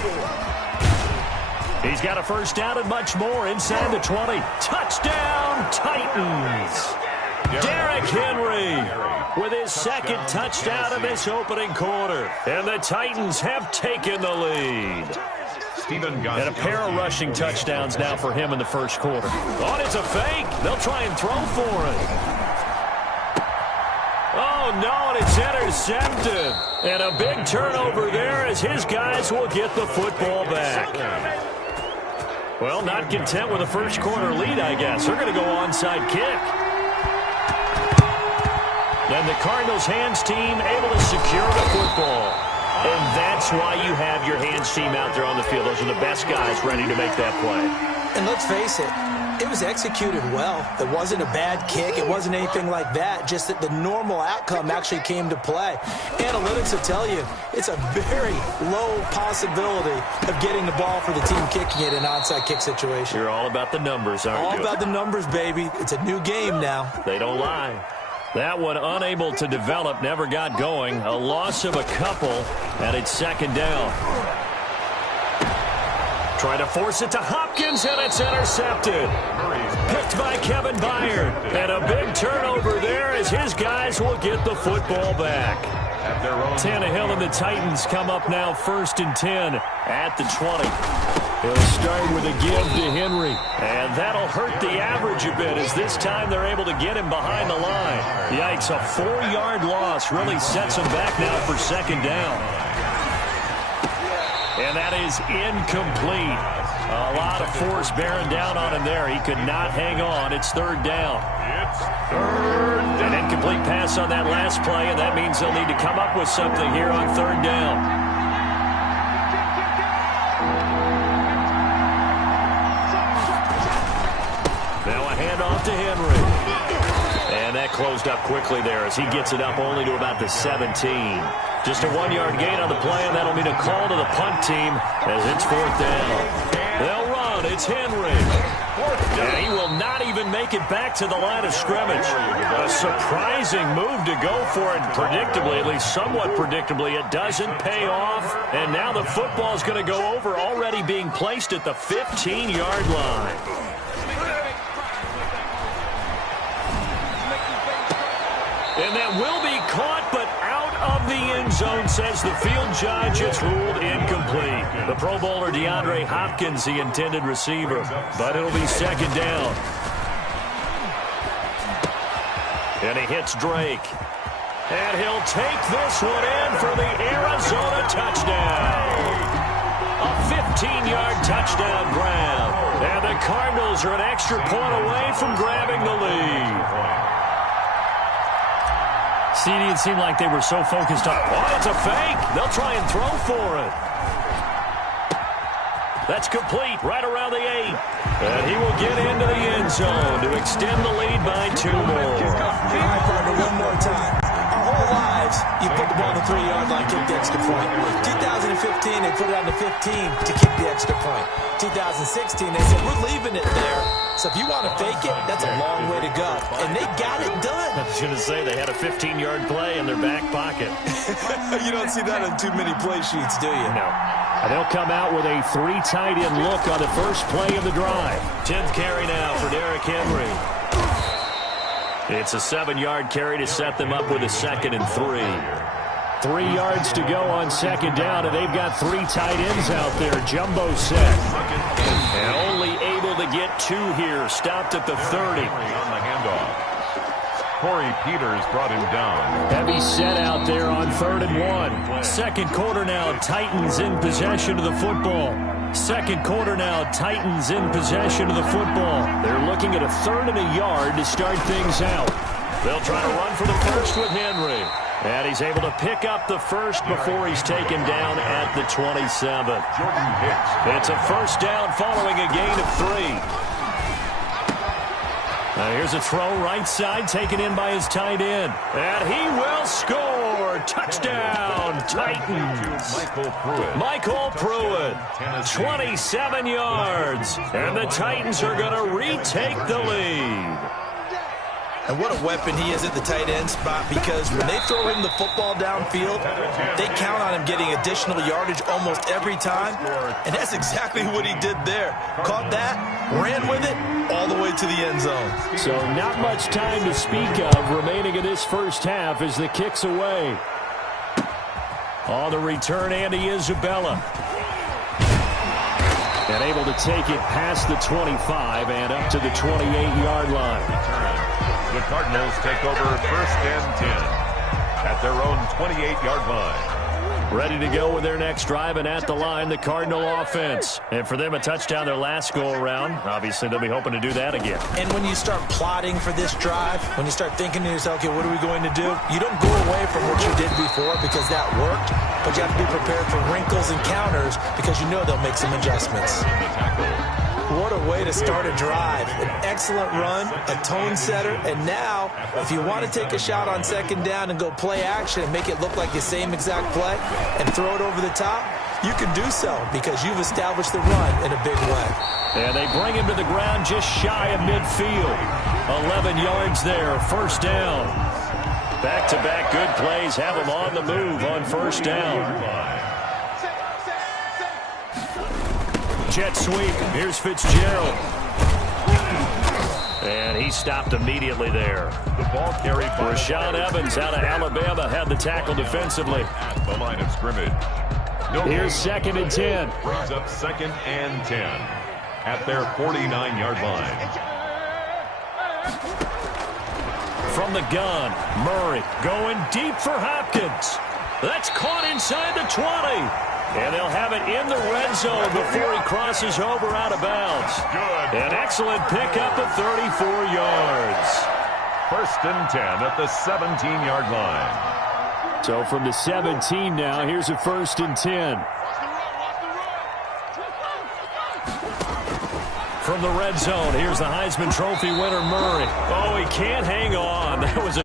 He's got a first down and much more inside the 20. Touchdown, Titans. Derrick Henry with his 2nd touchdown of this opening quarter. And the Titans have taken the lead. And a pair of rushing touchdowns now for him in the first quarter. Oh, it's a fake. They'll try and throw for it. Oh, no, and it's intercepted. And a big turnover there as his guys will get the football back. Well, not content with a first quarter lead, I guess. They're going to go onside kick. Then the Cardinals hands team able to secure the football. And that's why you have your hands team out there on the field. Those are the best guys ready to make that play. And let's face it, it was executed well. It wasn't a bad kick. It wasn't anything like that. Just that the normal outcome actually came to play. Analytics will tell you it's a very low possibility of getting the ball for the team kicking it in an onside kick situation. You're all about the numbers, aren't you? All about the numbers, baby. It's a new game now. They don't lie. That one unable to develop, never got going. A loss of a couple, and it's second down. Trying to force it to Hopkins, and it's intercepted. Picked by Kevin Byard. And a big turnover there as his guys will get the football back. Tannehill and the Titans come up now 1st and 10 at the 20. He'll start with a give to Henry. And that'll hurt the average a bit as this time they're able to get him behind the line. Yikes, a 4-yard loss really sets him back now for second down. And that is incomplete. A lot of force bearing down on him there. He could not hang on. It's third down. It's third down. An incomplete pass on that last play, and that means they'll need to come up with something here on third down. Now a handoff to Henry. And that closed up quickly there as he gets it up only to about the 17. Just a 1-yard gain on the play, and that'll mean a call to the punt team as it's fourth down. They'll run. It's Henry. And he will not even make it back to the line of scrimmage. A surprising move to go for it predictably, at least somewhat predictably. It doesn't pay off, and now the football's going to go over, already being placed at the 15-yard line. And that will be caught, but out of the end zone, says the field judge. It's ruled incomplete. The Pro Bowler DeAndre Hopkins, the intended receiver, but it'll be second down. And he hits Drake. And he'll take this one in for the Arizona touchdown. A 15-yard touchdown grab. And the Cardinals are an extra point away from grabbing the lead. It seemed like they were so focused on, oh, it's a fake. They'll try and throw for it. That's complete right around the 8. And he will get into the end zone to extend the lead by 2 more. All right, partner, one more time. Our whole lives, you put the ball on the 3-yard line, kick the extra point. 2015, they put it on the 15 to kick the extra point. 2016, they said, we're leaving it there. So if you want to fake it, that's a long way to go. And they got it done. I was going to say they had a 15-yard play in their back pocket. You don't see that on too many play sheets, do you? No. And they'll come out with a 3 tight end look on the first play of the drive. 10th carry now for Derrick Henry. It's a 7-yard carry to set them up with a 2nd and 3. 3 yards to go on second down, and they've got 3 tight ends out there. Jumbo set. And only able to get 2 here. Stopped at the 30. On the handoff. Corey Peters brought him down. Heavy set out there on 3rd and 1. Second quarter now, Titans in possession of the football. Second quarter now, Titans in possession of the football. They're looking at a 3rd and a yard to start things out. They'll try to run for the first with Henry. And he's able to pick up the first before he's taken down at the 27. Jordan Hicks. It's a first down following a gain of 3. Now here's a throw right side taken in by his tight end. And he will score. Touchdown, Titans. Michael Pruitt. 27 yards. And the Titans are going to retake the lead. And what a weapon he is at the tight end spot, because when they throw him the football downfield, they count on him getting additional yardage almost every time. And that's exactly what he did there. Caught that, ran with it, all the way to the end zone. So not much time to speak of remaining in this first half as the kick's away. On the return, Andy Isabella. And able to take it past the 25 and up to the 28-yard line. The Cardinals take over 1st and 10 at their own 28-yard line. Ready to go with their next drive, and at the line, the Cardinal offense. And for them, a touchdown their last go-around. Obviously, they'll be hoping to do that again. And when you start plotting for this drive, when you start thinking to yourself, okay, what are we going to do? You don't go away from what you did before because that worked, but you have to be prepared for wrinkles and counters because you know they'll make some adjustments. What a way to start a drive. An excellent run, a tone setter, and now, if you want to take a shot on second down and go play action and make it look like the same exact play and throw it over the top, you can do so because you've established the run in a big way. And they bring him to the ground just shy of midfield. 11 yards there, first down. Back-to-back good plays have him on the move on first down. Jet sweep. Here's Fitzgerald. And he stopped immediately there. The ball carried by Rashaan Evans out of Alabama had the tackle defensively. At the line of scrimmage. Here's 2nd and 10. Brings up 2nd and 10 at their 49-yard line. From the gun, Murray going deep for Hopkins. That's caught inside the 20. And they'll have it in the red zone before he crosses over out of bounds. Good. An excellent pickup of 34 yards. 1st and 10 at the 17-yard line. So from the 17 now, here's a 1st and 10. From the red zone, here's the Heisman Trophy winner, Murray. Oh, he can't hang on. That was a